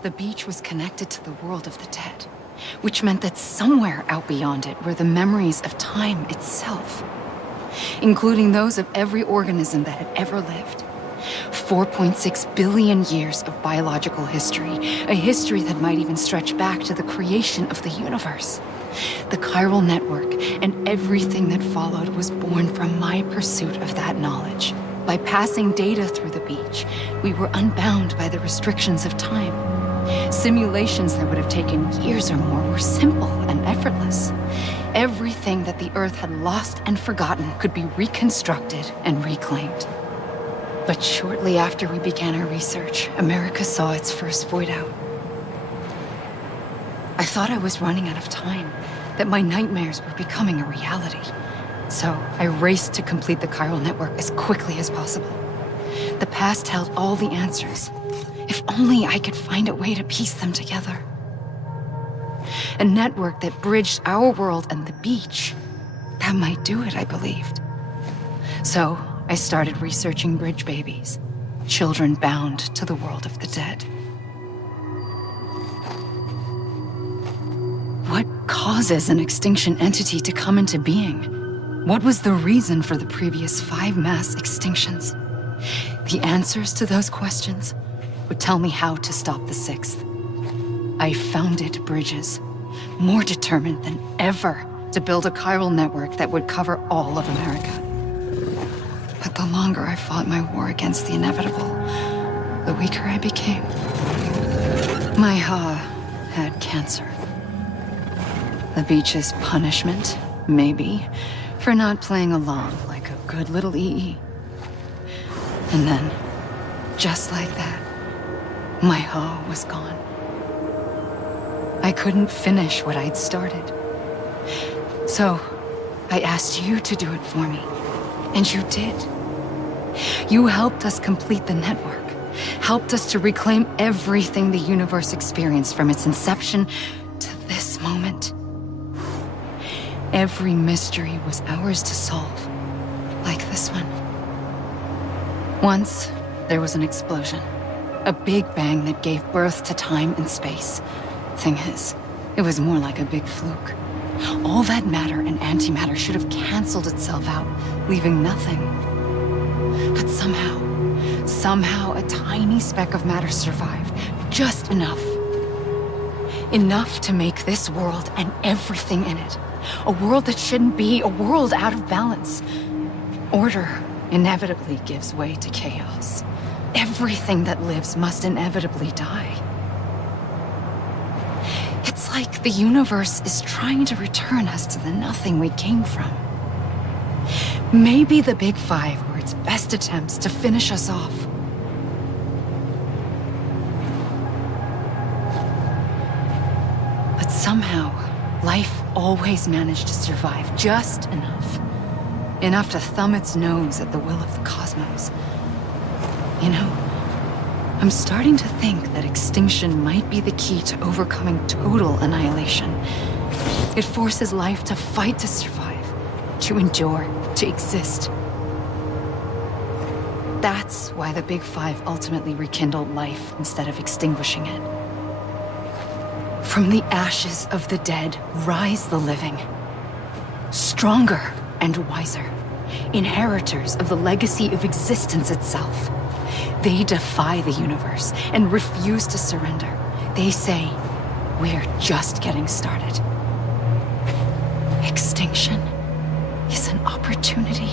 The beach was connected to the world of the dead, which meant that somewhere out beyond it were the memories of time itself, including those of every organism that had ever lived. 4.6 billion years of biological history, a history that might even stretch back to the creation of the universe. The chiral network and everything that followed was born from my pursuit of that knowledge. By passing data through the beach, we were unbound by the restrictions of time. Simulations that would have taken years or more were simple and effortless. Everything that the Earth had lost and forgotten could be reconstructed and reclaimed. But shortly after we began our research, America saw its first void out. I thought I was running out of time, that my nightmares were becoming a reality. So I raced to complete the chiral network as quickly as possible. The past held all the answers. If only I could find a way to piece them together. A network that bridged our world and the beach. That might do it, I believed. So I started researching bridge babies, children bound to the world of the dead. What causes an extinction entity to come into being? What was the reason for the previous 5 mass extinctions? The answers to those questions would tell me how to stop the 6th. I founded bridges, more determined than ever to build a chiral network that would cover all of America. But the longer I fought my war against the inevitable, the weaker I became. My Ha had cancer. The beach's punishment, maybe, for not playing along like a good little EE. And then, just like that, my Ha was gone. I couldn't finish what I'd started. So, I asked you to do it for me, and you did. You helped us complete the network, helped us to reclaim everything the universe experienced from its inception to this moment. Every mystery was ours to solve, like this one. Once, there was an explosion. A big bang that gave birth to time and space. Thing is, it was more like a big fluke. All that matter and antimatter should have canceled itself out, leaving nothing. But somehow a tiny speck of matter survived. Just enough. Enough to make this world and everything in it. A world that shouldn't be, a world out of balance. Order inevitably gives way to chaos. Everything that lives must inevitably die. It's like the universe is trying to return us to the nothing we came from. Maybe the Big Five were its best attempts to finish us off. But somehow, life always managed to survive just enough. Enough to thumb its nose at the will of the cosmos. You know, I'm starting to think that extinction might be the key to overcoming total annihilation. It forces life to fight to survive, to endure, to exist. That's why the Big Five ultimately rekindled life instead of extinguishing it. From the ashes of the dead rise the living. Stronger and wiser. Inheritors of the legacy of existence itself. They defy the universe and refuse to surrender. They say, we're just getting started. Extinction is an opportunity.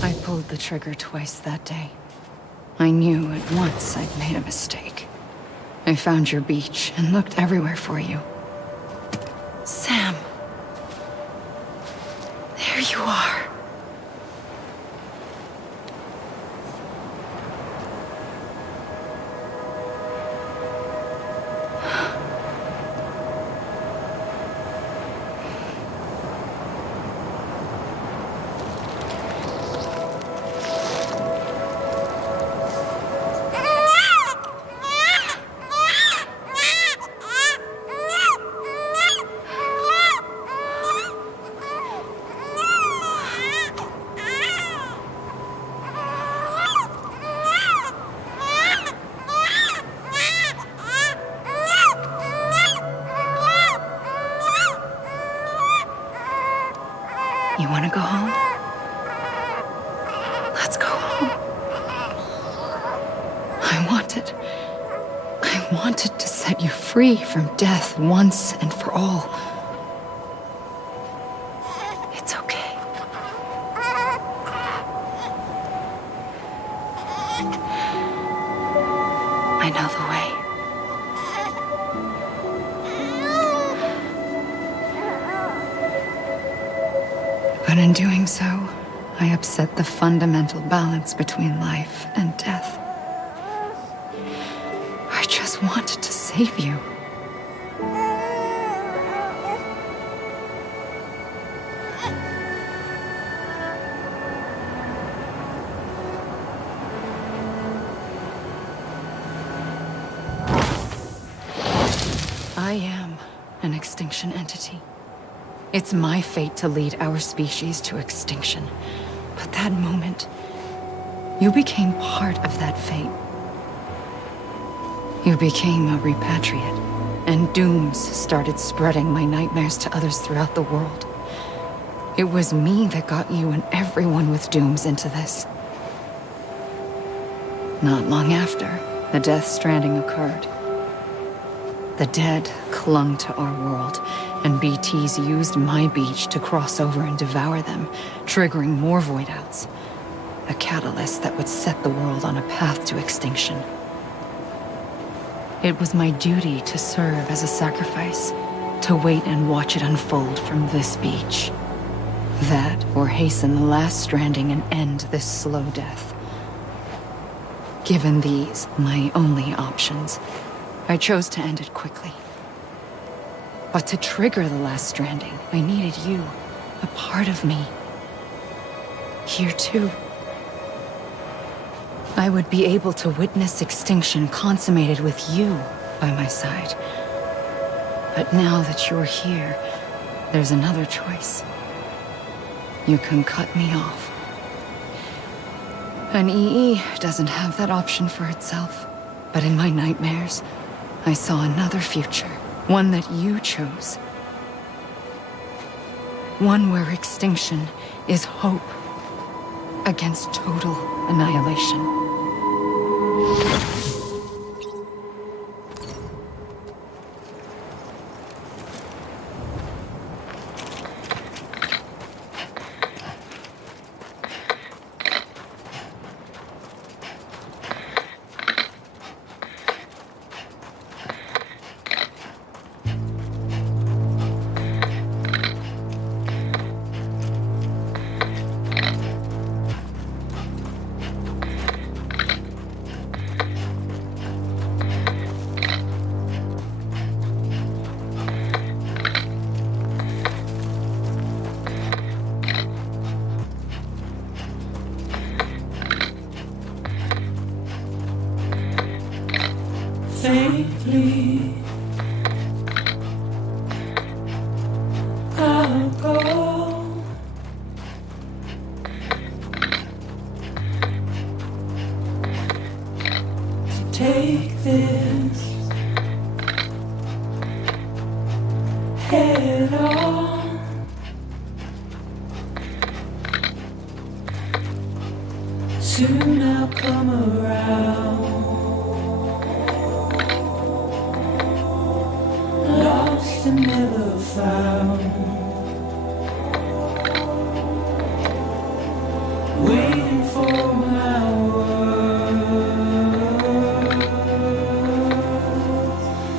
I pulled the trigger twice that day. I knew at once I'd made a mistake. I found your beach and looked everywhere for you. Sam. There you are. You want to go home? Let's go home. I wanted to set you free from death once and for all. It's okay. I know the way. doing so, I upset the fundamental balance between life and death. I just wanted to save you. I am an extinction entity. It's my fate to lead our species to extinction. But that moment, you became part of that fate. You became a repatriate, and dooms started spreading my nightmares to others throughout the world. It was me that got you and everyone with dooms into this. Not long after, the Death Stranding occurred. The dead clung to our world, and BTs used my beach to cross over and devour them, triggering more void-outs. A catalyst that would set the world on a path to extinction. It was my duty to serve as a sacrifice, to wait and watch it unfold from this beach. That, or hasten the last stranding and end this slow death. Given these, my only options, I chose to end it quickly. But to trigger the last stranding, I needed you, a part of me. Here too. I would be able to witness extinction consummated with you by my side. But now that you're here, there's another choice. You can cut me off. An EE doesn't have that option for itself. But in my nightmares, I saw another future. One that you chose. One where extinction is hope against total annihilation. Faintly, I'll go. To take this head on. Soon I'll come around. Lost and never found. Waiting for my words.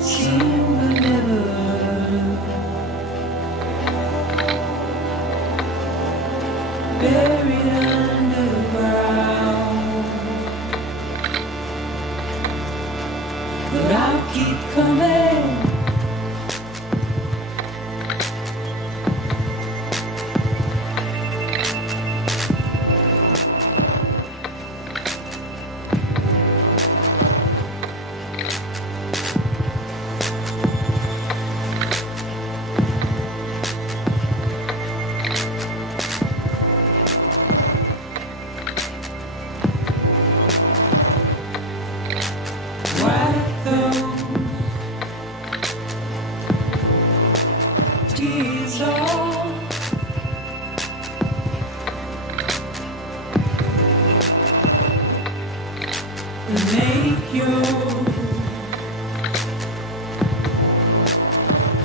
Seen but never heard. Buried underground. But I'll keep coming. Make your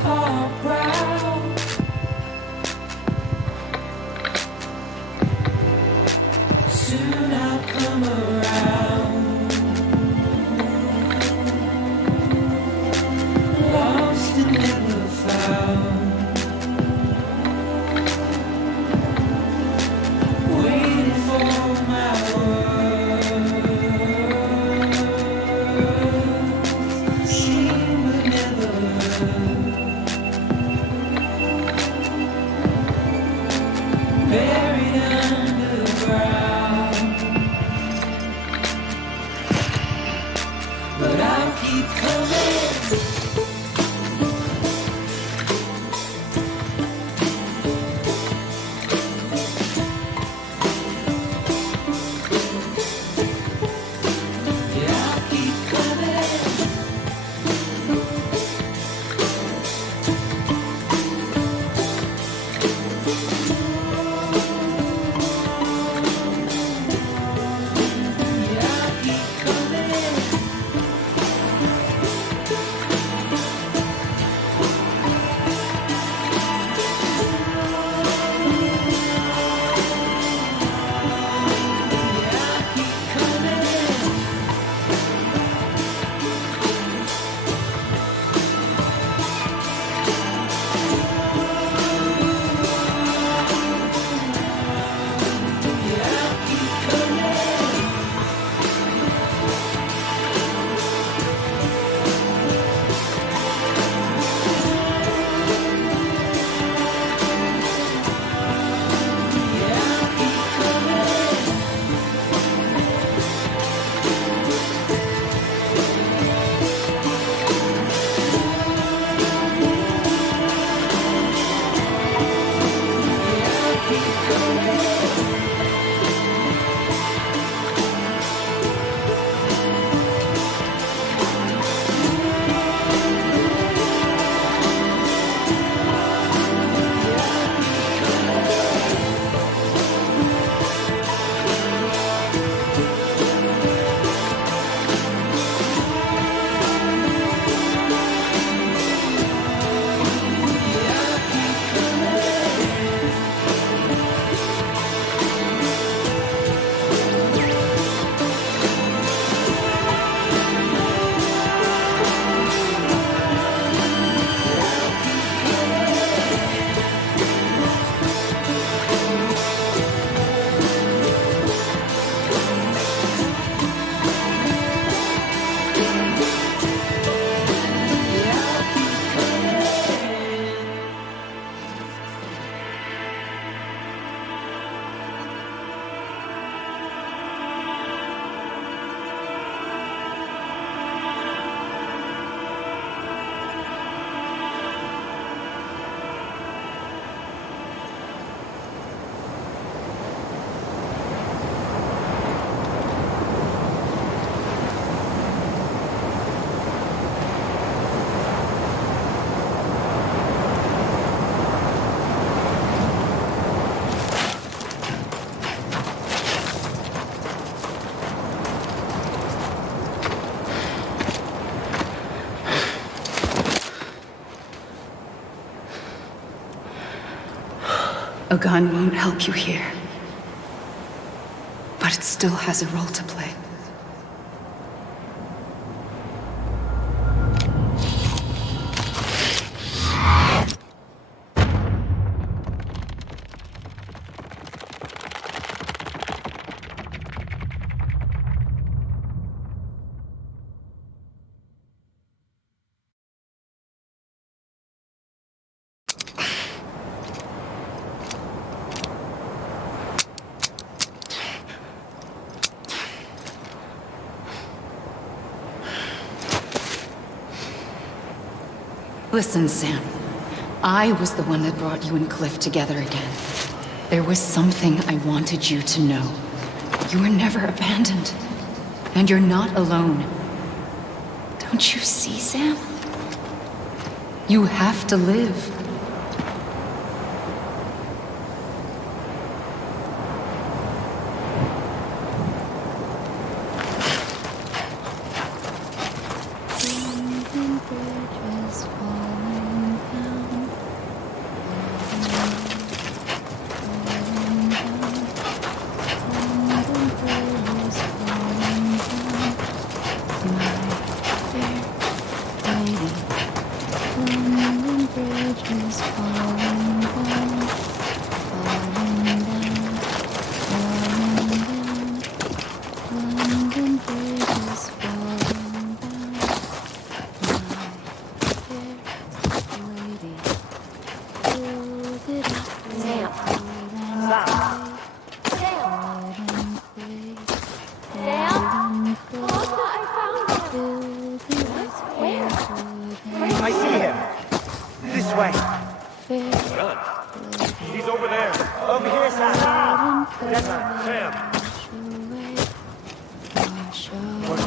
heart proud. Soon I'll come around. Lost and never found. A gun won't help you here. But it still has a role to play. Listen, Sam. I was the one that brought you and Cliff together again. There was something I wanted you to know. You were never abandoned. And you're not alone. Don't you see, Sam? You have to live.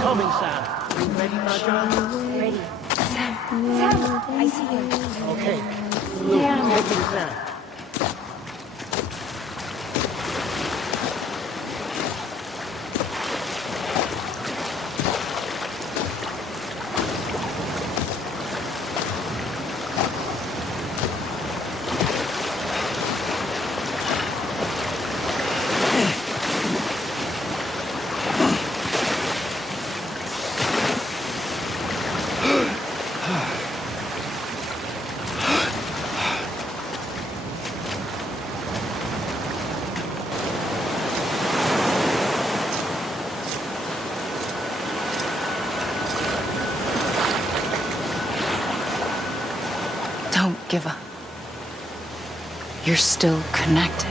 coming, Sam. You ready, my child? Ready. Sam, I see you. Okay. Luke, take me to Sam. Don't give up. You're still connected.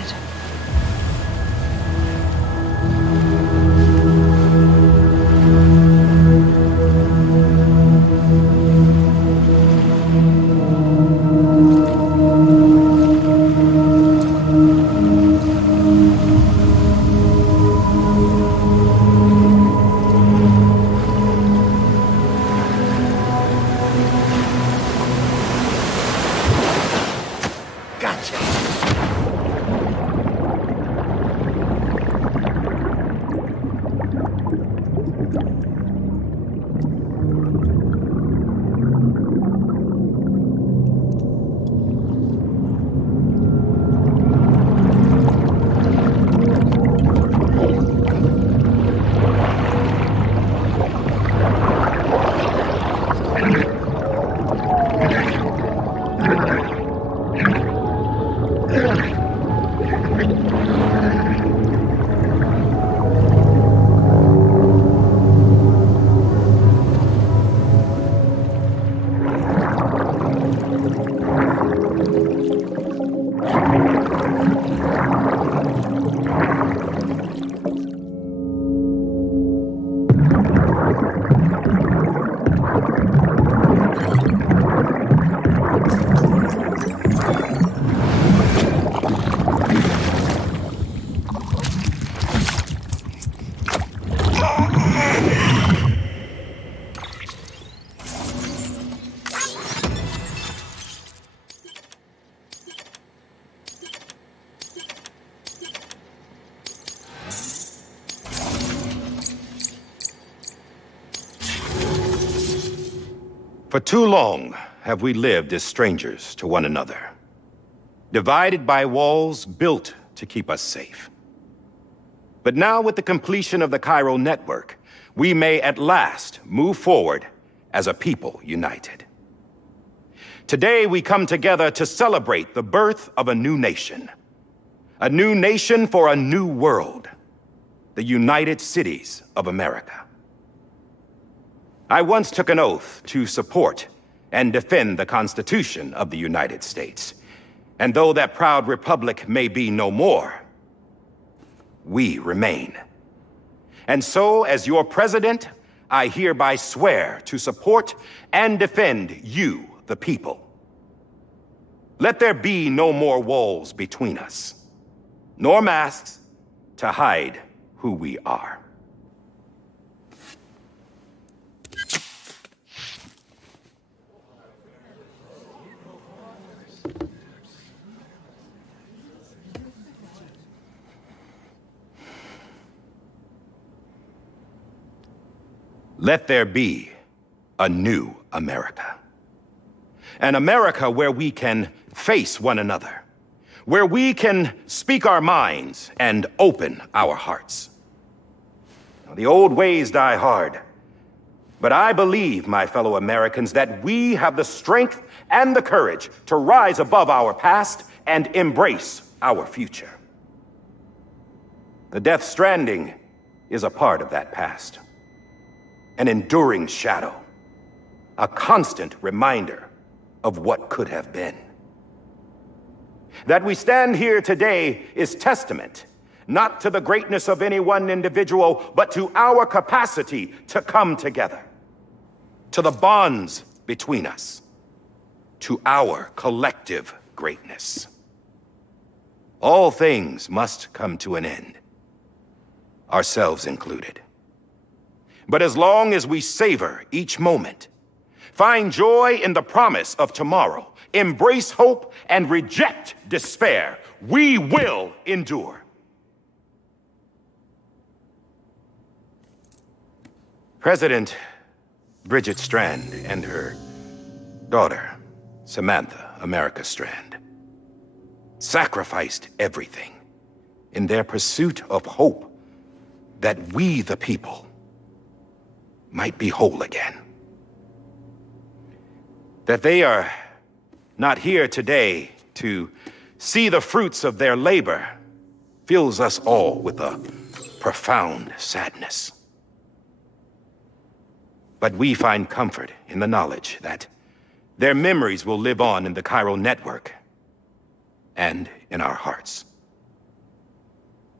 For too long have we lived as strangers to one another, divided by walls built to keep us safe. But now, with the completion of the chiral network, we may at last move forward as a people united. Today, we come together to celebrate the birth of a new nation for a new world, the United Cities of America. I once took an oath to support and defend the Constitution of the United States. And though that proud republic may be no more, we remain. And so, as your president, I hereby swear to support and defend you, the people. Let there be no more walls between us, nor masks to hide who we are. Let there be a new America. An America where we can face one another, where we can speak our minds and open our hearts. Now, the old ways die hard, but I believe, my fellow Americans, that we have the strength and the courage to rise above our past and embrace our future. The Death Stranding is a part of that past. An enduring shadow, a constant reminder of what could have been. That we stand here today is testament, not to the greatness of any one individual, but to our capacity to come together, to the bonds between us, to our collective greatness. All things must come to an end, ourselves included. But as long as we savor each moment, find joy in the promise of tomorrow, embrace hope, and reject despair, we will endure. President Bridget Strand and her daughter, Samantha America Strand, sacrificed everything in their pursuit of hope that we, the people, might be whole again. That they are not here today to see the fruits of their labor fills us all with a profound sadness. But we find comfort in the knowledge that their memories will live on in the chiral network and in our hearts.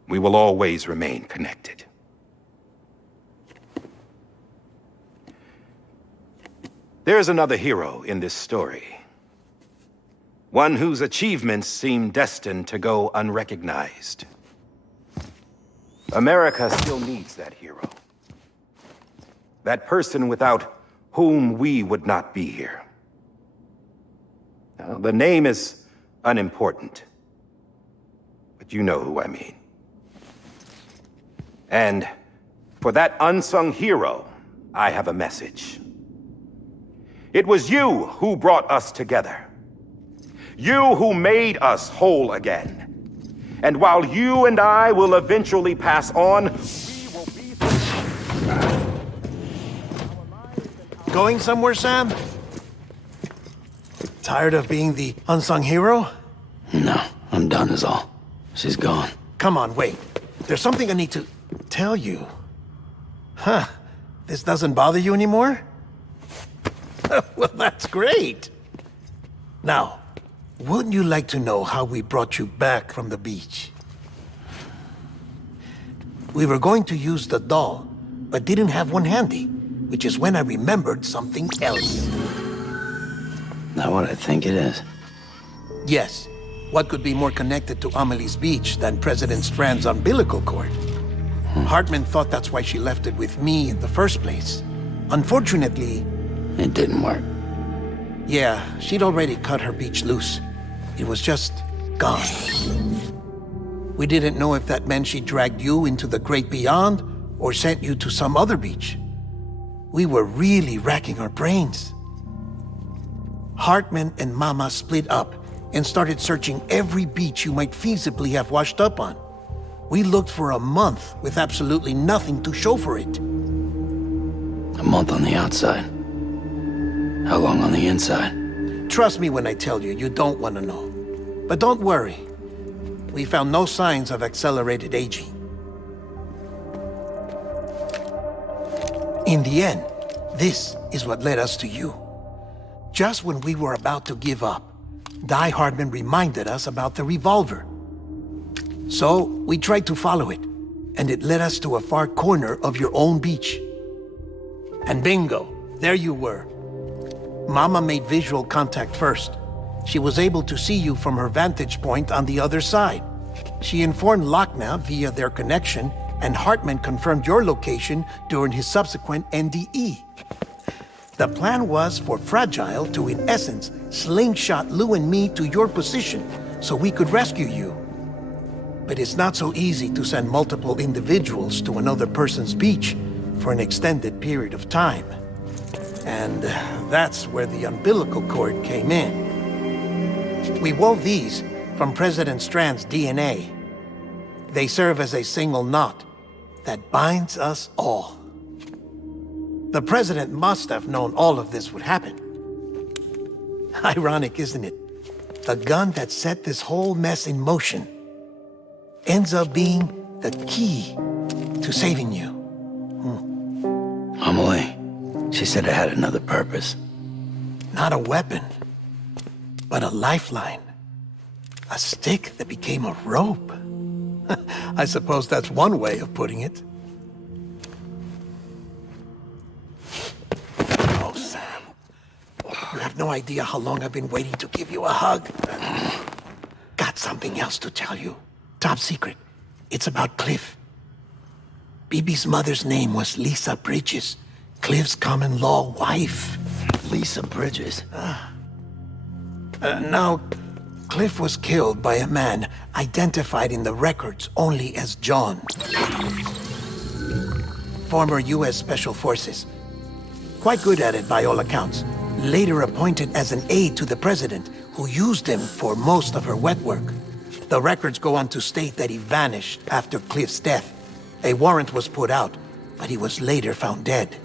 We will always remain connected. There's another hero in this story. One whose achievements seem destined to go unrecognized. America still needs that hero. That person without whom we would not be here. Now, the name is unimportant, but you know who I mean. And for that unsung hero, I have a message. It was you who brought us together. You who made us whole again. And while you and I will eventually pass on, we will be... Going somewhere, Sam? Tired of being the unsung hero? No, I'm done is all. She's gone. Come on, wait. There's something I need to tell you. Huh. This doesn't bother you anymore? Well, that's great. Now, wouldn't you like to know how we brought you back from the beach? We were going to use the doll, but didn't have one handy, which is when I remembered something else. Not what I think it is. Yes. What could be more connected to Amelie's beach than President Strand's umbilical cord? Hartman thought that's why she left it with me in the first place. Unfortunately... It didn't work. Yeah, she'd already cut her beach loose. It was just gone. We didn't know if that meant she dragged you into the great beyond or sent you to some other beach. We were really racking our brains. Hartman and Mama split up and started searching every beach you might feasibly have washed up on. We looked for a month with absolutely nothing to show for it. A month on the outside. How long on the inside? Trust me when I tell you, you don't want to know. But don't worry. We found no signs of accelerated aging. In the end, this is what led us to you. Just when we were about to give up, Die Hardman reminded us about the revolver. So, we tried to follow it, and it led us to a far corner of your own beach. And bingo, there you were. Mama made visual contact first. She was able to see you from her vantage point on the other side. She informed Lochna via their connection, and Hartman confirmed your location during his subsequent NDE. The plan was for Fragile to, in essence, slingshot Lou and me to your position so we could rescue you. But it's not so easy to send multiple individuals to another person's beach for an extended period of time. And that's where the umbilical cord came in. We wove these from President Strand's DNA. They serve as a single knot that binds us all. The President must have known all of this would happen. Ironic, isn't it? The gun that set this whole mess in motion ends up being the key to saving you. Amelie, she said it had another purpose. Not a weapon, but a lifeline. A stick that became a rope. I suppose that's one way of putting it. Oh, Sam. You have no idea how long I've been waiting to give you a hug. Got something else to tell you. Top secret. It's about Cliff. Bibi's mother's name was Lisa Bridges, Cliff's common-law wife. Lisa Bridges. Now, Cliff was killed by a man identified in the records only as John. Former U.S. Special Forces. Quite good at it by all accounts. Later appointed as an aide to the president, who used him for most of her wet work. The records go on to state that he vanished after Cliff's death. A warrant was put out, but he was later found dead.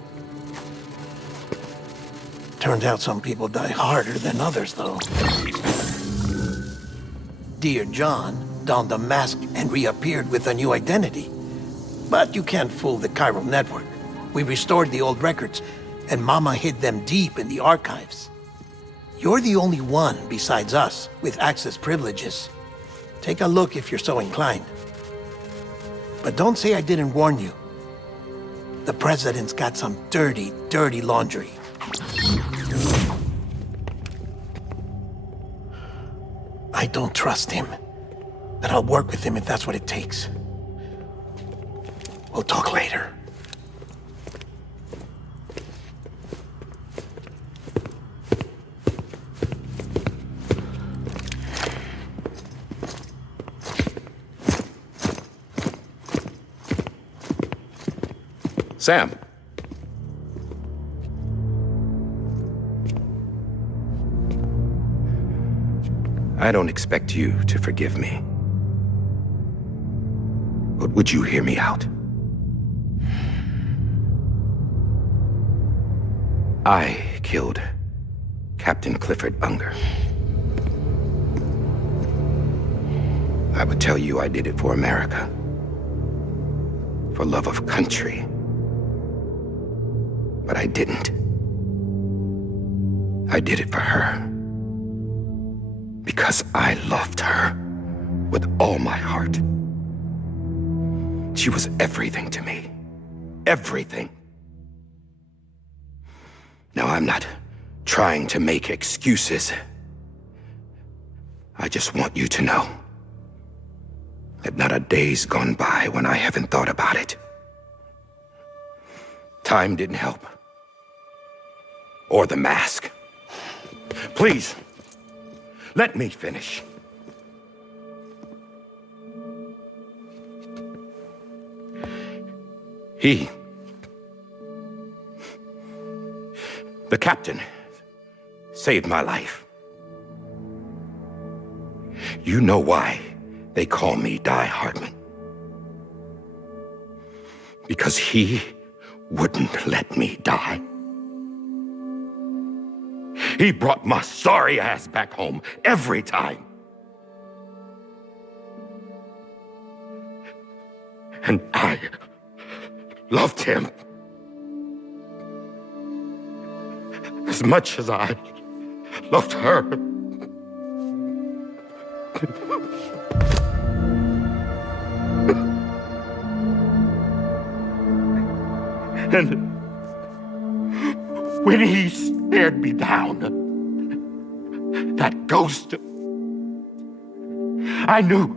Turned out some people die harder than others, though. Dear John donned a mask and reappeared with a new identity. But you can't fool the chiral network. We restored the old records, and Mama hid them deep in the archives. You're the only one besides us with access privileges. Take a look if you're so inclined. But don't say I didn't warn you. The president's got some dirty, dirty laundry. I don't trust him, but I'll work with him if that's what it takes. We'll talk later. Sam. I don't expect you to forgive me. But would you hear me out? I killed Captain Clifford Unger. I would tell you I did it for America. For love of country. But I didn't. I did it for her. Because I loved her with all my heart. She was everything to me. Everything. Now, I'm not trying to make excuses. I just want you to know that not a day's gone by when I haven't thought about it. Time didn't help. Or the mask. Please, let me finish. The captain, saved my life. You know why they call me Die Hardman. Because he wouldn't let me die. He brought my sorry ass back home every time. And I loved him as much as I loved her. And when he stared me down, that ghost, I knew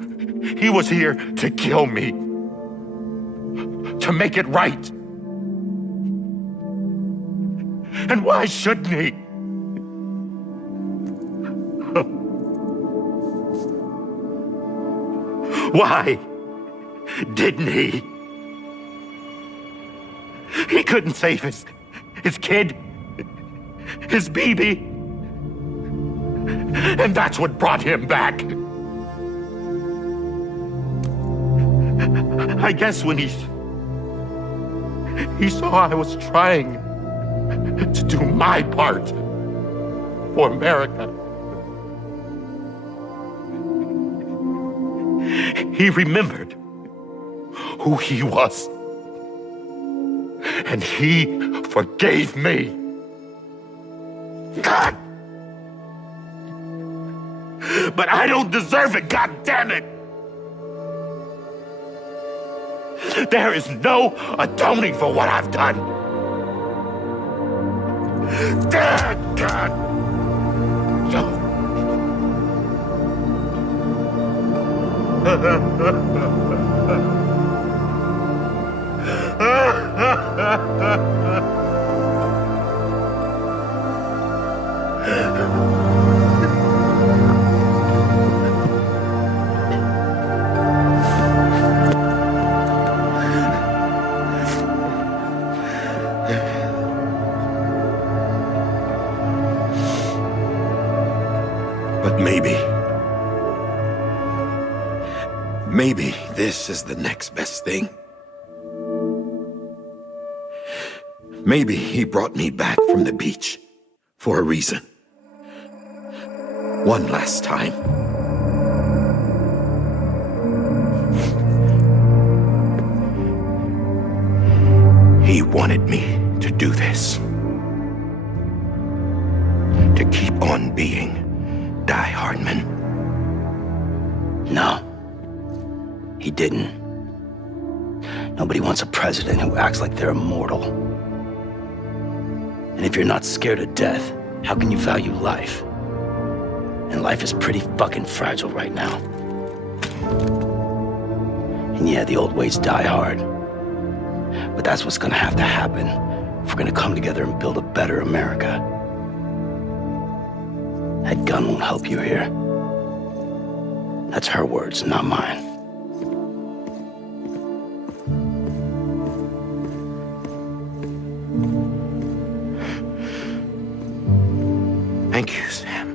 he was here to kill me, to make it right. And why shouldn't he? Why didn't he? He couldn't save his kid, his baby. And that's what brought him back. I guess when he saw I was trying to do my part for America, he remembered who he was. And he forgave me. God! But I don't deserve it, God damn it! There is no atoning for what I've done. God! No. But maybe this is the next best thing. Maybe he brought me back from the beach for a reason. One last time. He wanted me to do this. To keep on being Die Hardman. No. He didn't. Nobody wants a president who acts like they're immortal. And if you're not scared of death, how can you value life? And life is pretty fucking fragile right now. And yeah, the old ways die hard. But that's what's gonna have to happen if we're gonna come together and build a better America. That gun won't help you here. That's her words, not mine. Thank you, Sam.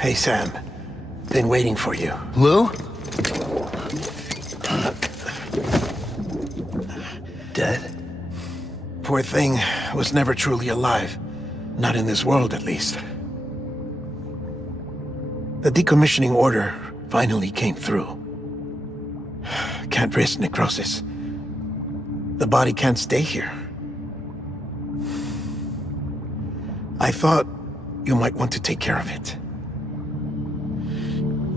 Hey, Sam. Been waiting for you. Lou? Dead? Poor thing was never truly alive. Not in this world, at least. The decommissioning order finally came through. Can't risk necrosis. The body can't stay here. I thought you might want to take care of it.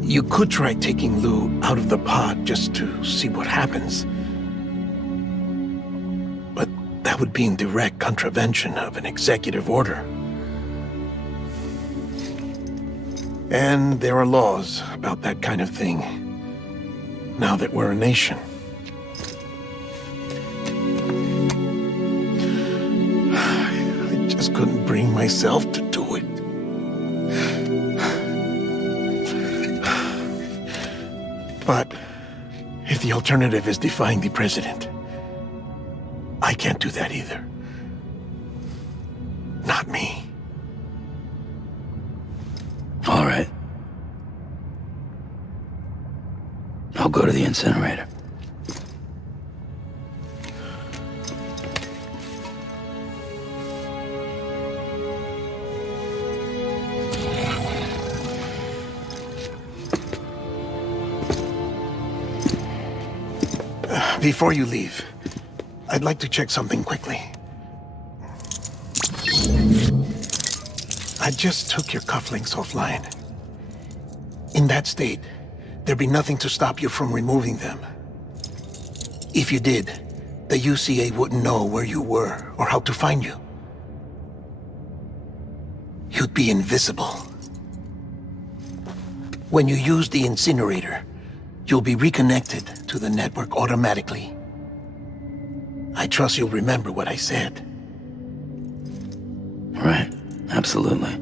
You could try taking Lou out of the pod just to see what happens. But that would be in direct contravention of an executive order. And there are laws about that kind of thing, now that we're a nation. I just couldn't bring myself to do it. But if the alternative is defying the president, I can't do that either. Not me. All right. I'll go to the incinerator. Before you leave, I'd like to check something quickly. I just took your cufflinks offline. In that state, there'd be nothing to stop you from removing them. If you did, the UCA wouldn't know where you were or how to find you. You'd be invisible. When you use the incinerator, you'll be reconnected to the network automatically. I trust you'll remember what I said. Right. Absolutely.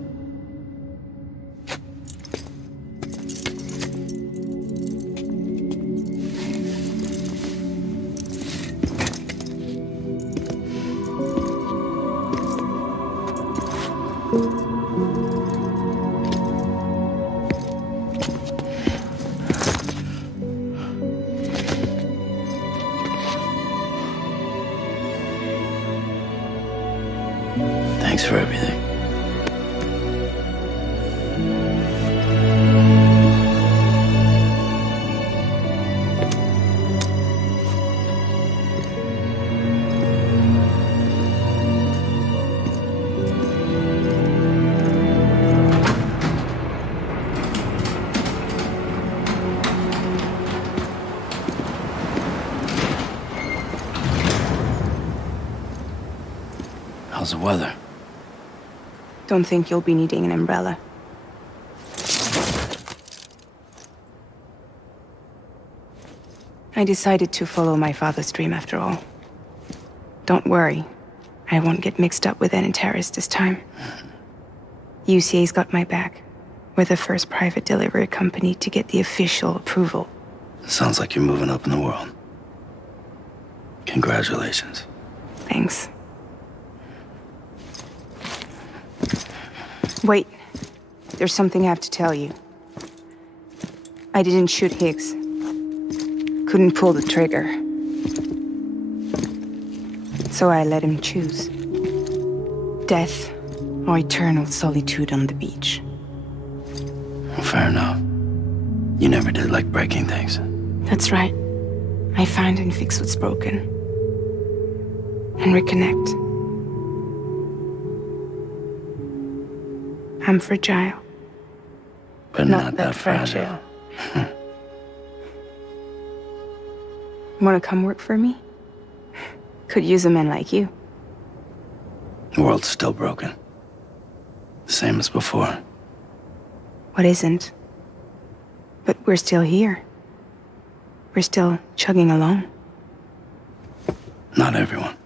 Thanks for everything. How's the weather? Don't think you'll be needing an umbrella. I decided to follow my father's dream after all. Don't worry. I won't get mixed up with any terrorists this time. UCA's got my back. We're the first private delivery company to get the official approval. Sounds like you're moving up in the world. Congratulations. Thanks. Wait. There's something I have to tell you. I didn't shoot Higgs. Couldn't pull the trigger. So I let him choose. Death or eternal solitude on the beach. Well, fair enough. You never did like breaking things. That's right. I find and fix what's broken. And reconnect. I'm fragile. But not that fragile. Wanna come work for me? Could use a man like you. The world's still broken. Same as before. What isn't? But we're still here. We're still chugging along. Not everyone.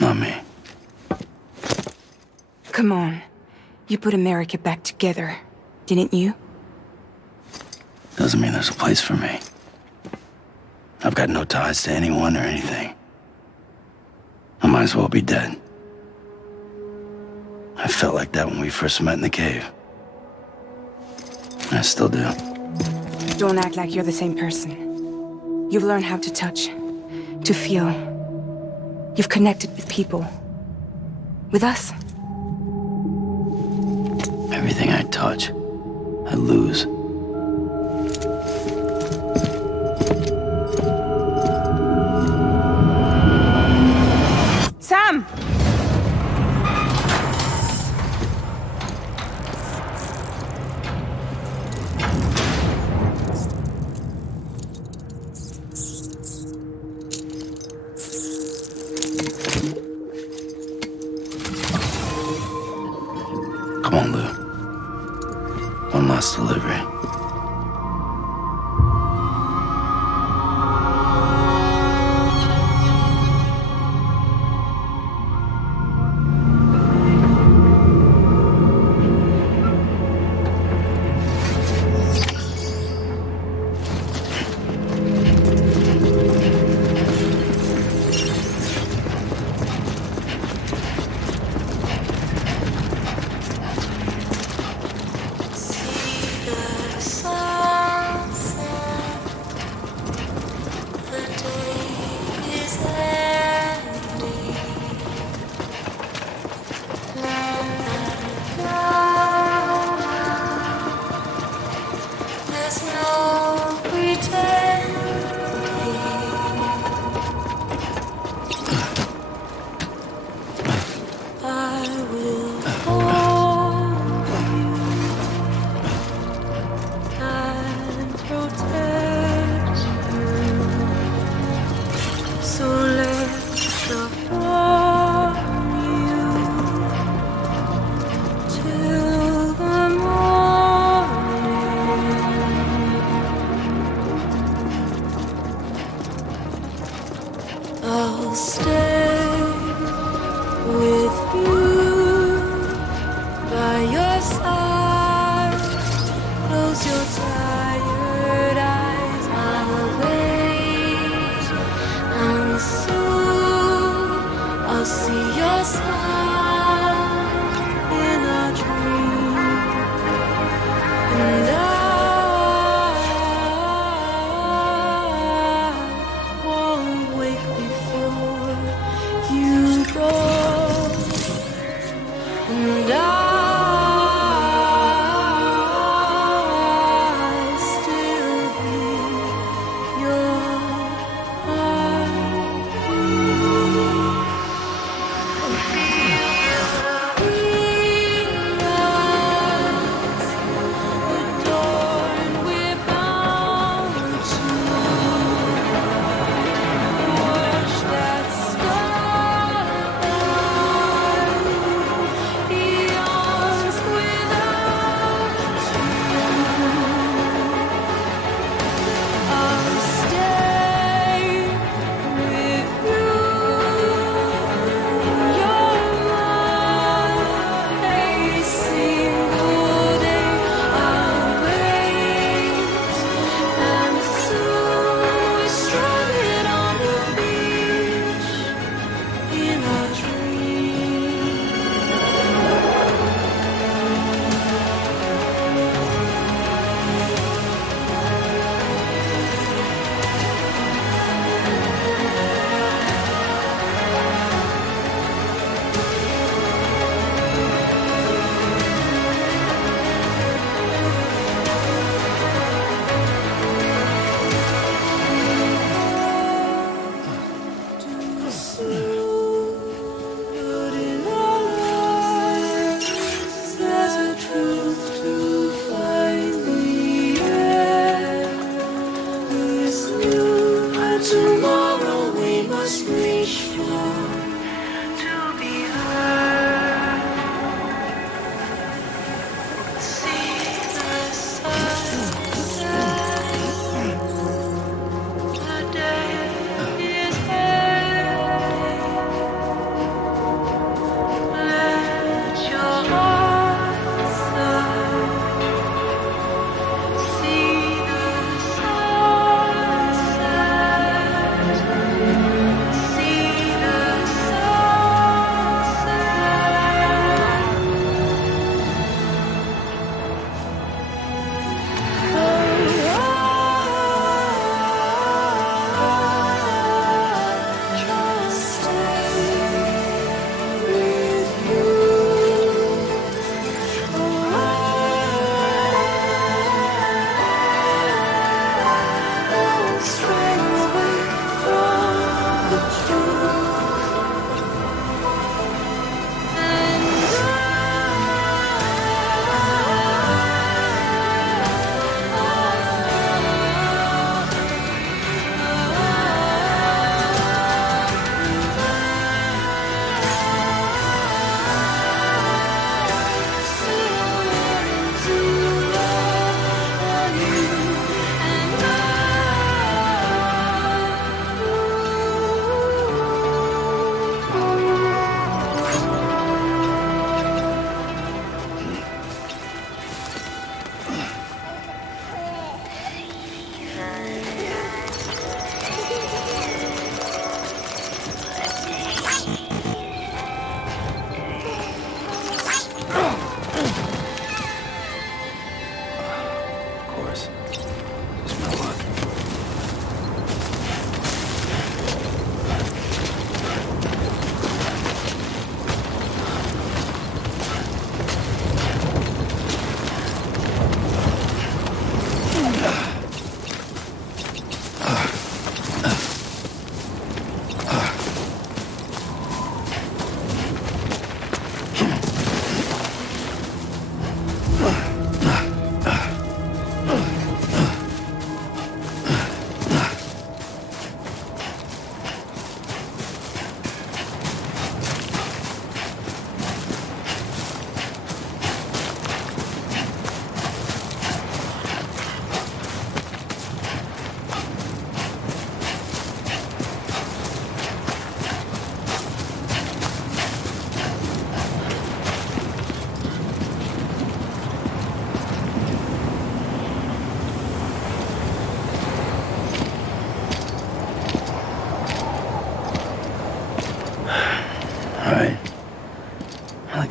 Not me. Come on. You put America back together, didn't you? Doesn't mean there's a place for me. I've got no ties to anyone or anything. I might as well be dead. I felt like that when we first met in the cave. I still do. Don't act like you're the same person. You've learned how to touch, to feel. You've connected with people. With us. Everything I touch, I lose. Sam! Come on, Lou. One last delivery.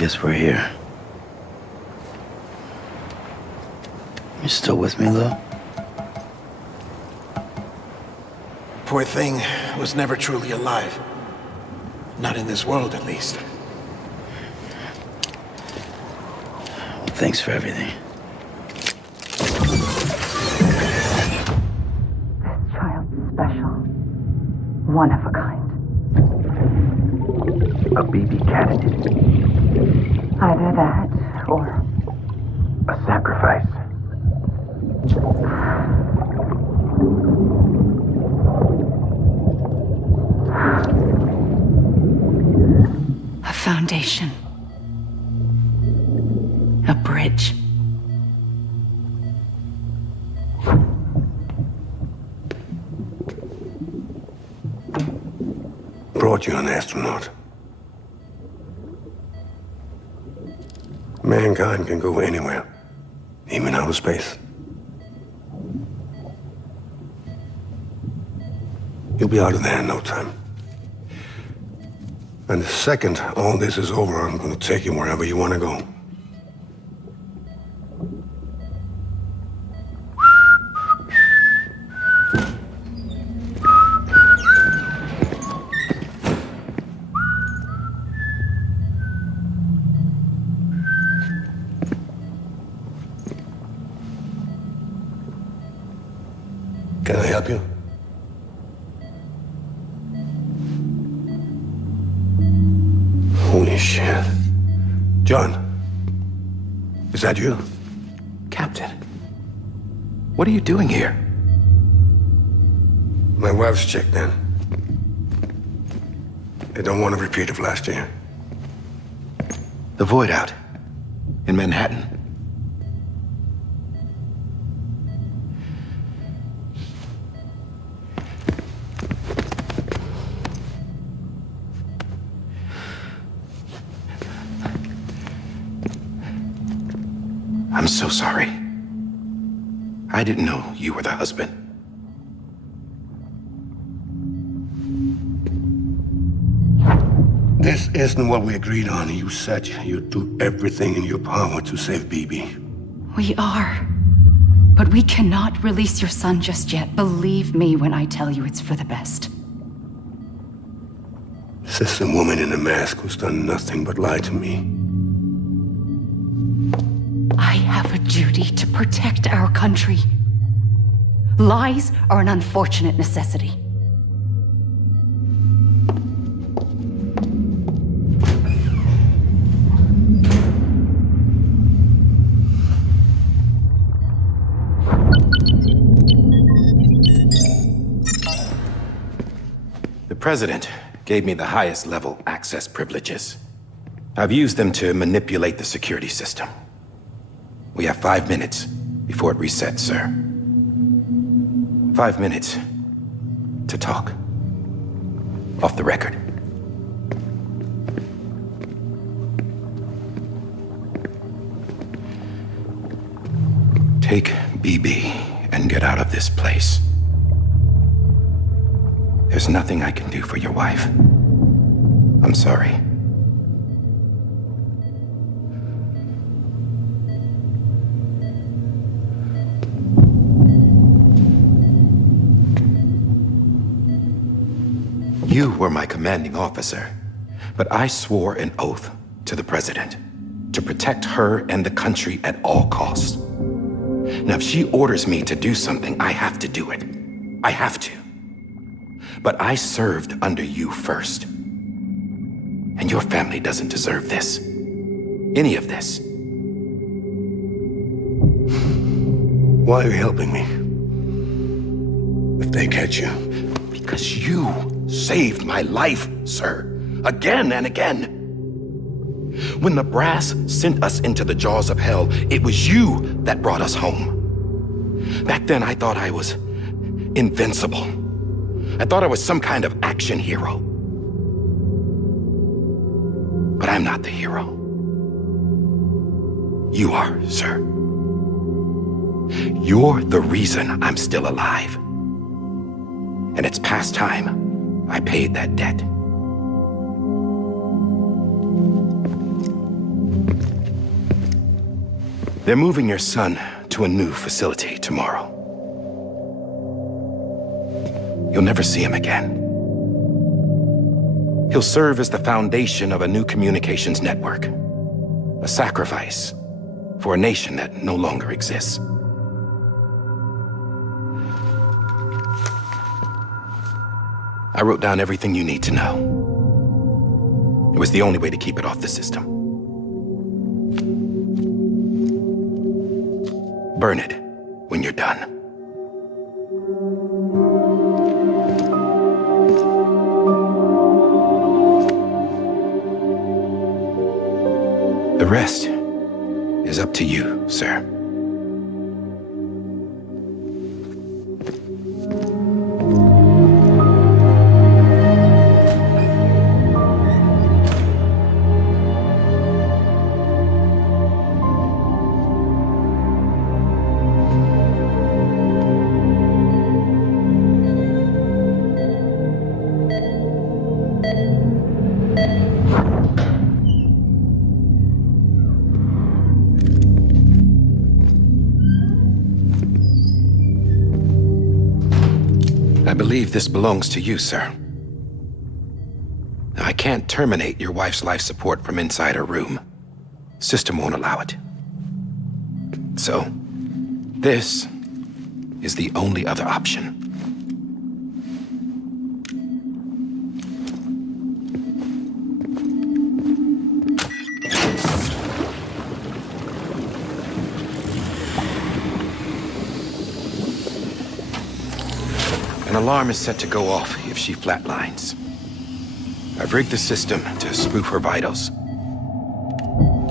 guess we're here. You still with me, Lou? Poor thing was never truly alive. Not in this world, at least. Well, thanks for everything. This child's special. One of a kind. A BB candidate. Either that, or A sacrifice. a foundation. A bridge. Brought you an astronaut. Mankind can go anywhere, even outer space. You'll be out of there in no time. And the second all this is over, I'm gonna take you wherever you wanna go. Can I help you? Holy shit. John, is that you? Captain, what are you doing here? My wife's checked in. They don't want a repeat of last year. The Void Out in Manhattan. I'm so sorry. I didn't know you were the husband. This isn't what we agreed on. You said you'd do everything in your power to save Bibi. We are. But we cannot release your son just yet. Believe me when I tell you it's for the best. This is a woman in a mask who's done nothing but lie to me. I have a duty to protect our country. Lies are an unfortunate necessity. The President gave me the highest level access privileges. I've used them to manipulate the security system. We have 5 minutes before it resets, sir. 5 minutes to talk. Off the record. Take BB and get out of this place. There's nothing I can do for your wife. I'm sorry. You were my commanding officer, but I swore an oath to the President to protect her and the country at all costs. Now, if she orders me to do something, I have to do it. I have to. But I served under you first. And your family doesn't deserve this. Any of this. Why are you helping me? If they catch you. Because you saved my life, sir. Again and again. When the brass sent us into the jaws of hell, it was you that brought us home. Back then, I thought I was invincible. I thought I was some kind of action hero. But I'm not the hero. You are, sir. You're the reason I'm still alive. And it's past time I paid that debt. They're moving your son to a new facility tomorrow. You'll never see him again. He'll serve as the foundation of a new communications network. A sacrifice for a nation that no longer exists. I wrote down everything you need to know. It was the only way to keep it off the system. Burn it when you're done. The rest is up to you, sir. I believe this belongs to you, sir. I can't terminate your wife's life support from inside her room. System won't allow it. So, this is the only other option. An alarm is set to go off if she flatlines. I've rigged the system to spoof her vitals.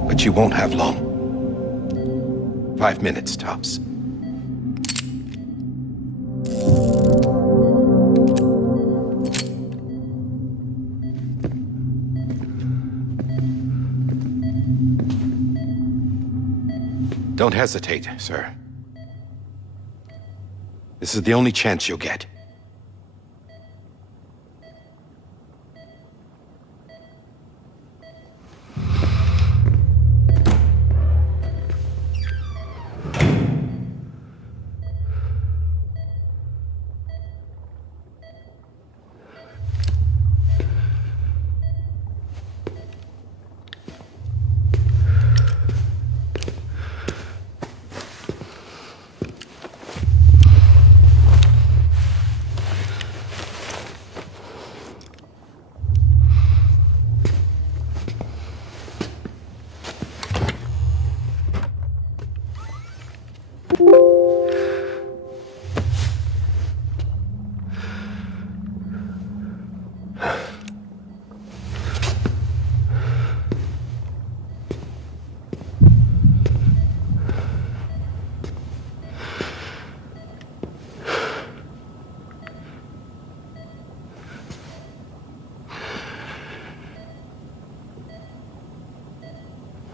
But you won't have long. 5 minutes, tops. Don't hesitate, sir. This is the only chance you'll get.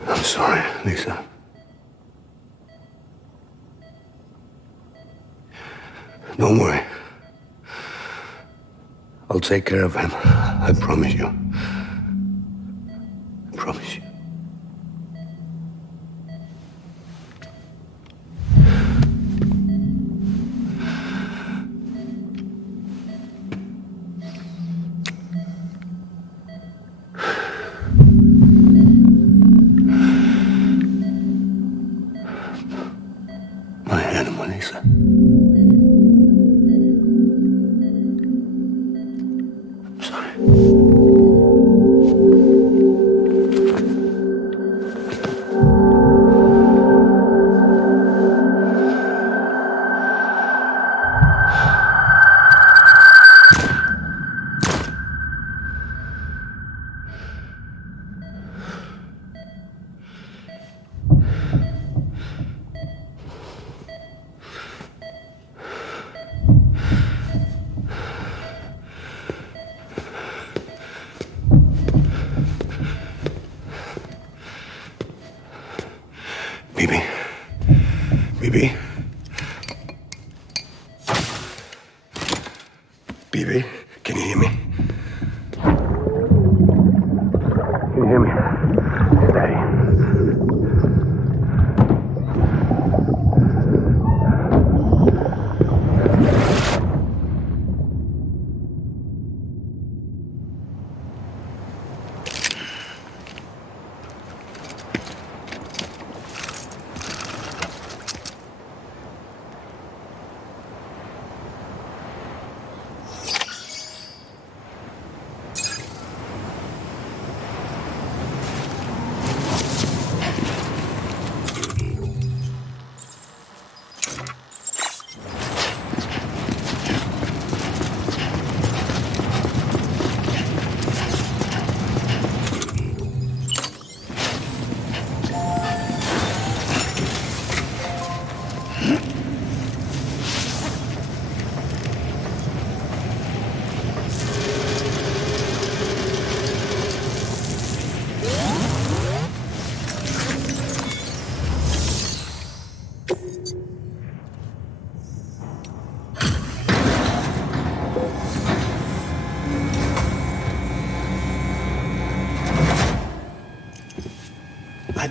I'm sorry, Lisa. Don't worry. I'll take care of him. I promise you. I promise you. My animal, Lisa. Bibi. Bibi. Bibi, can you hear me? Can you hear me? Steady.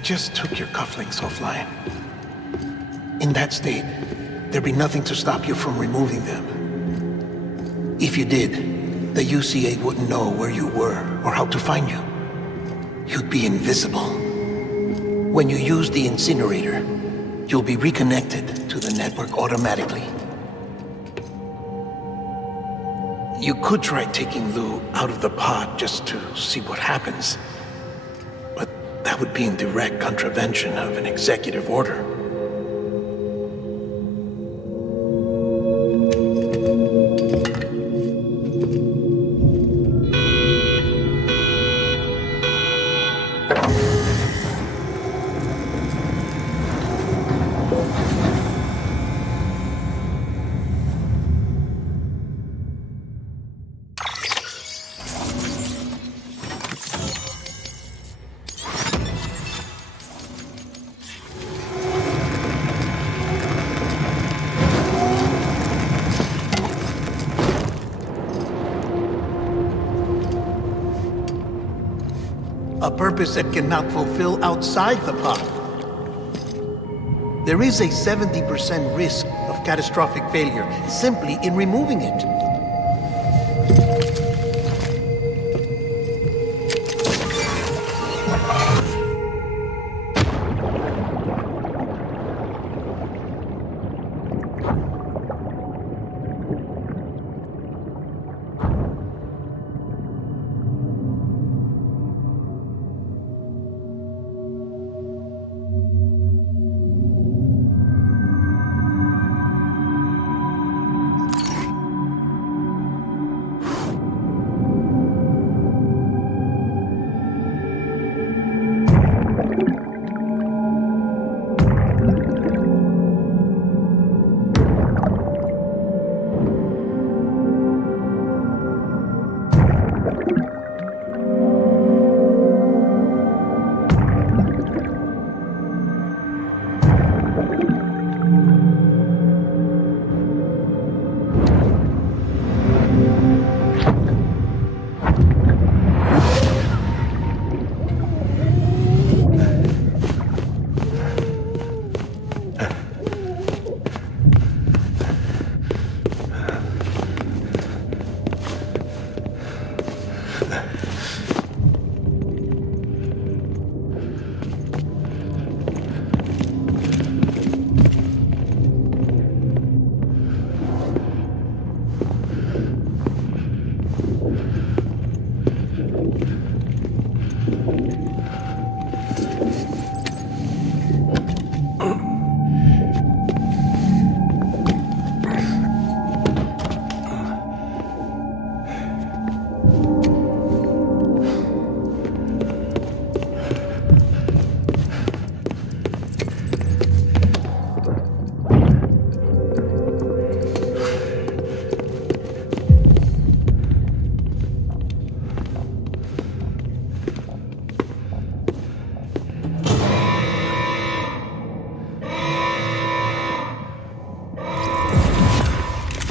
just took your cufflinks offline. In that state, there'd be nothing to stop you from removing them. If you did, the UCA wouldn't know where you were or how to find you. You'd be invisible. When you use the incinerator, you'll be reconnected to the network automatically. You could try taking Lou out of the pod just to see what happens. But that would be in direct contravention of an executive order. A purpose that cannot fulfill outside the pod. There is a 70% risk of catastrophic failure simply in removing it.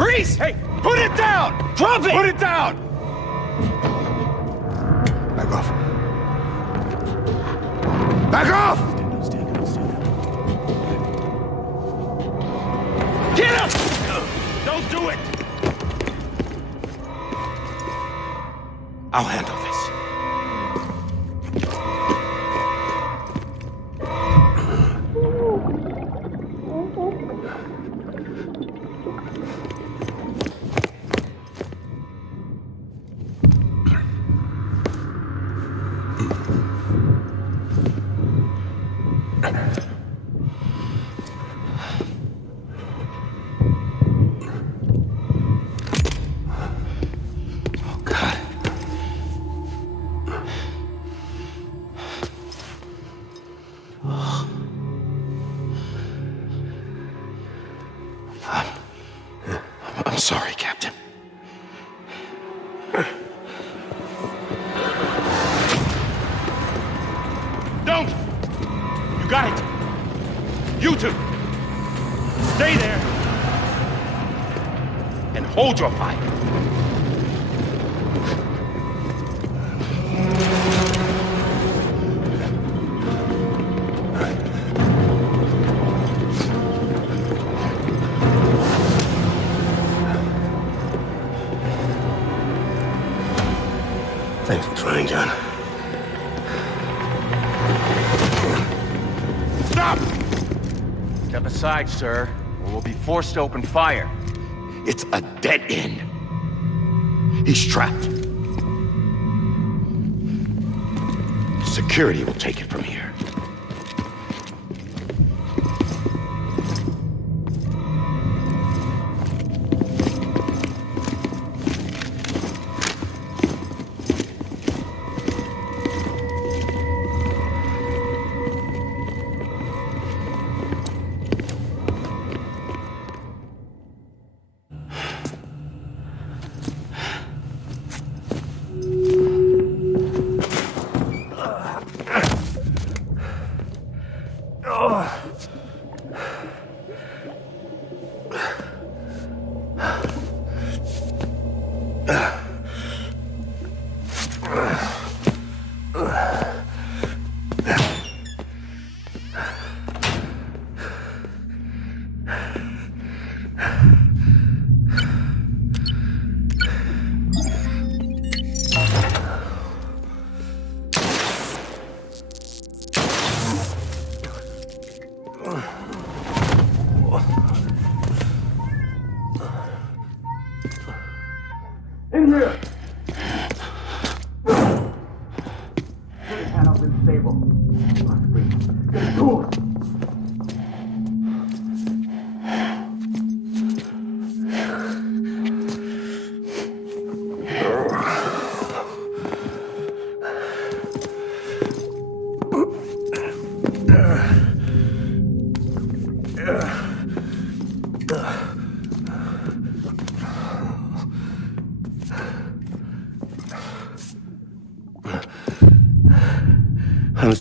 Freeze! Hey, put it down! Drop it! Put it down! Back off. Back off! Get him! Don't do it! I'll handle this. I'm sorry, Captain. Don't! You got it! You two! Stay there! And hold your fire! Thanks for trying, John. Stop! Step aside, sir, or we'll be forced to open fire. It's a dead end. He's trapped. Security will take it from here. I'm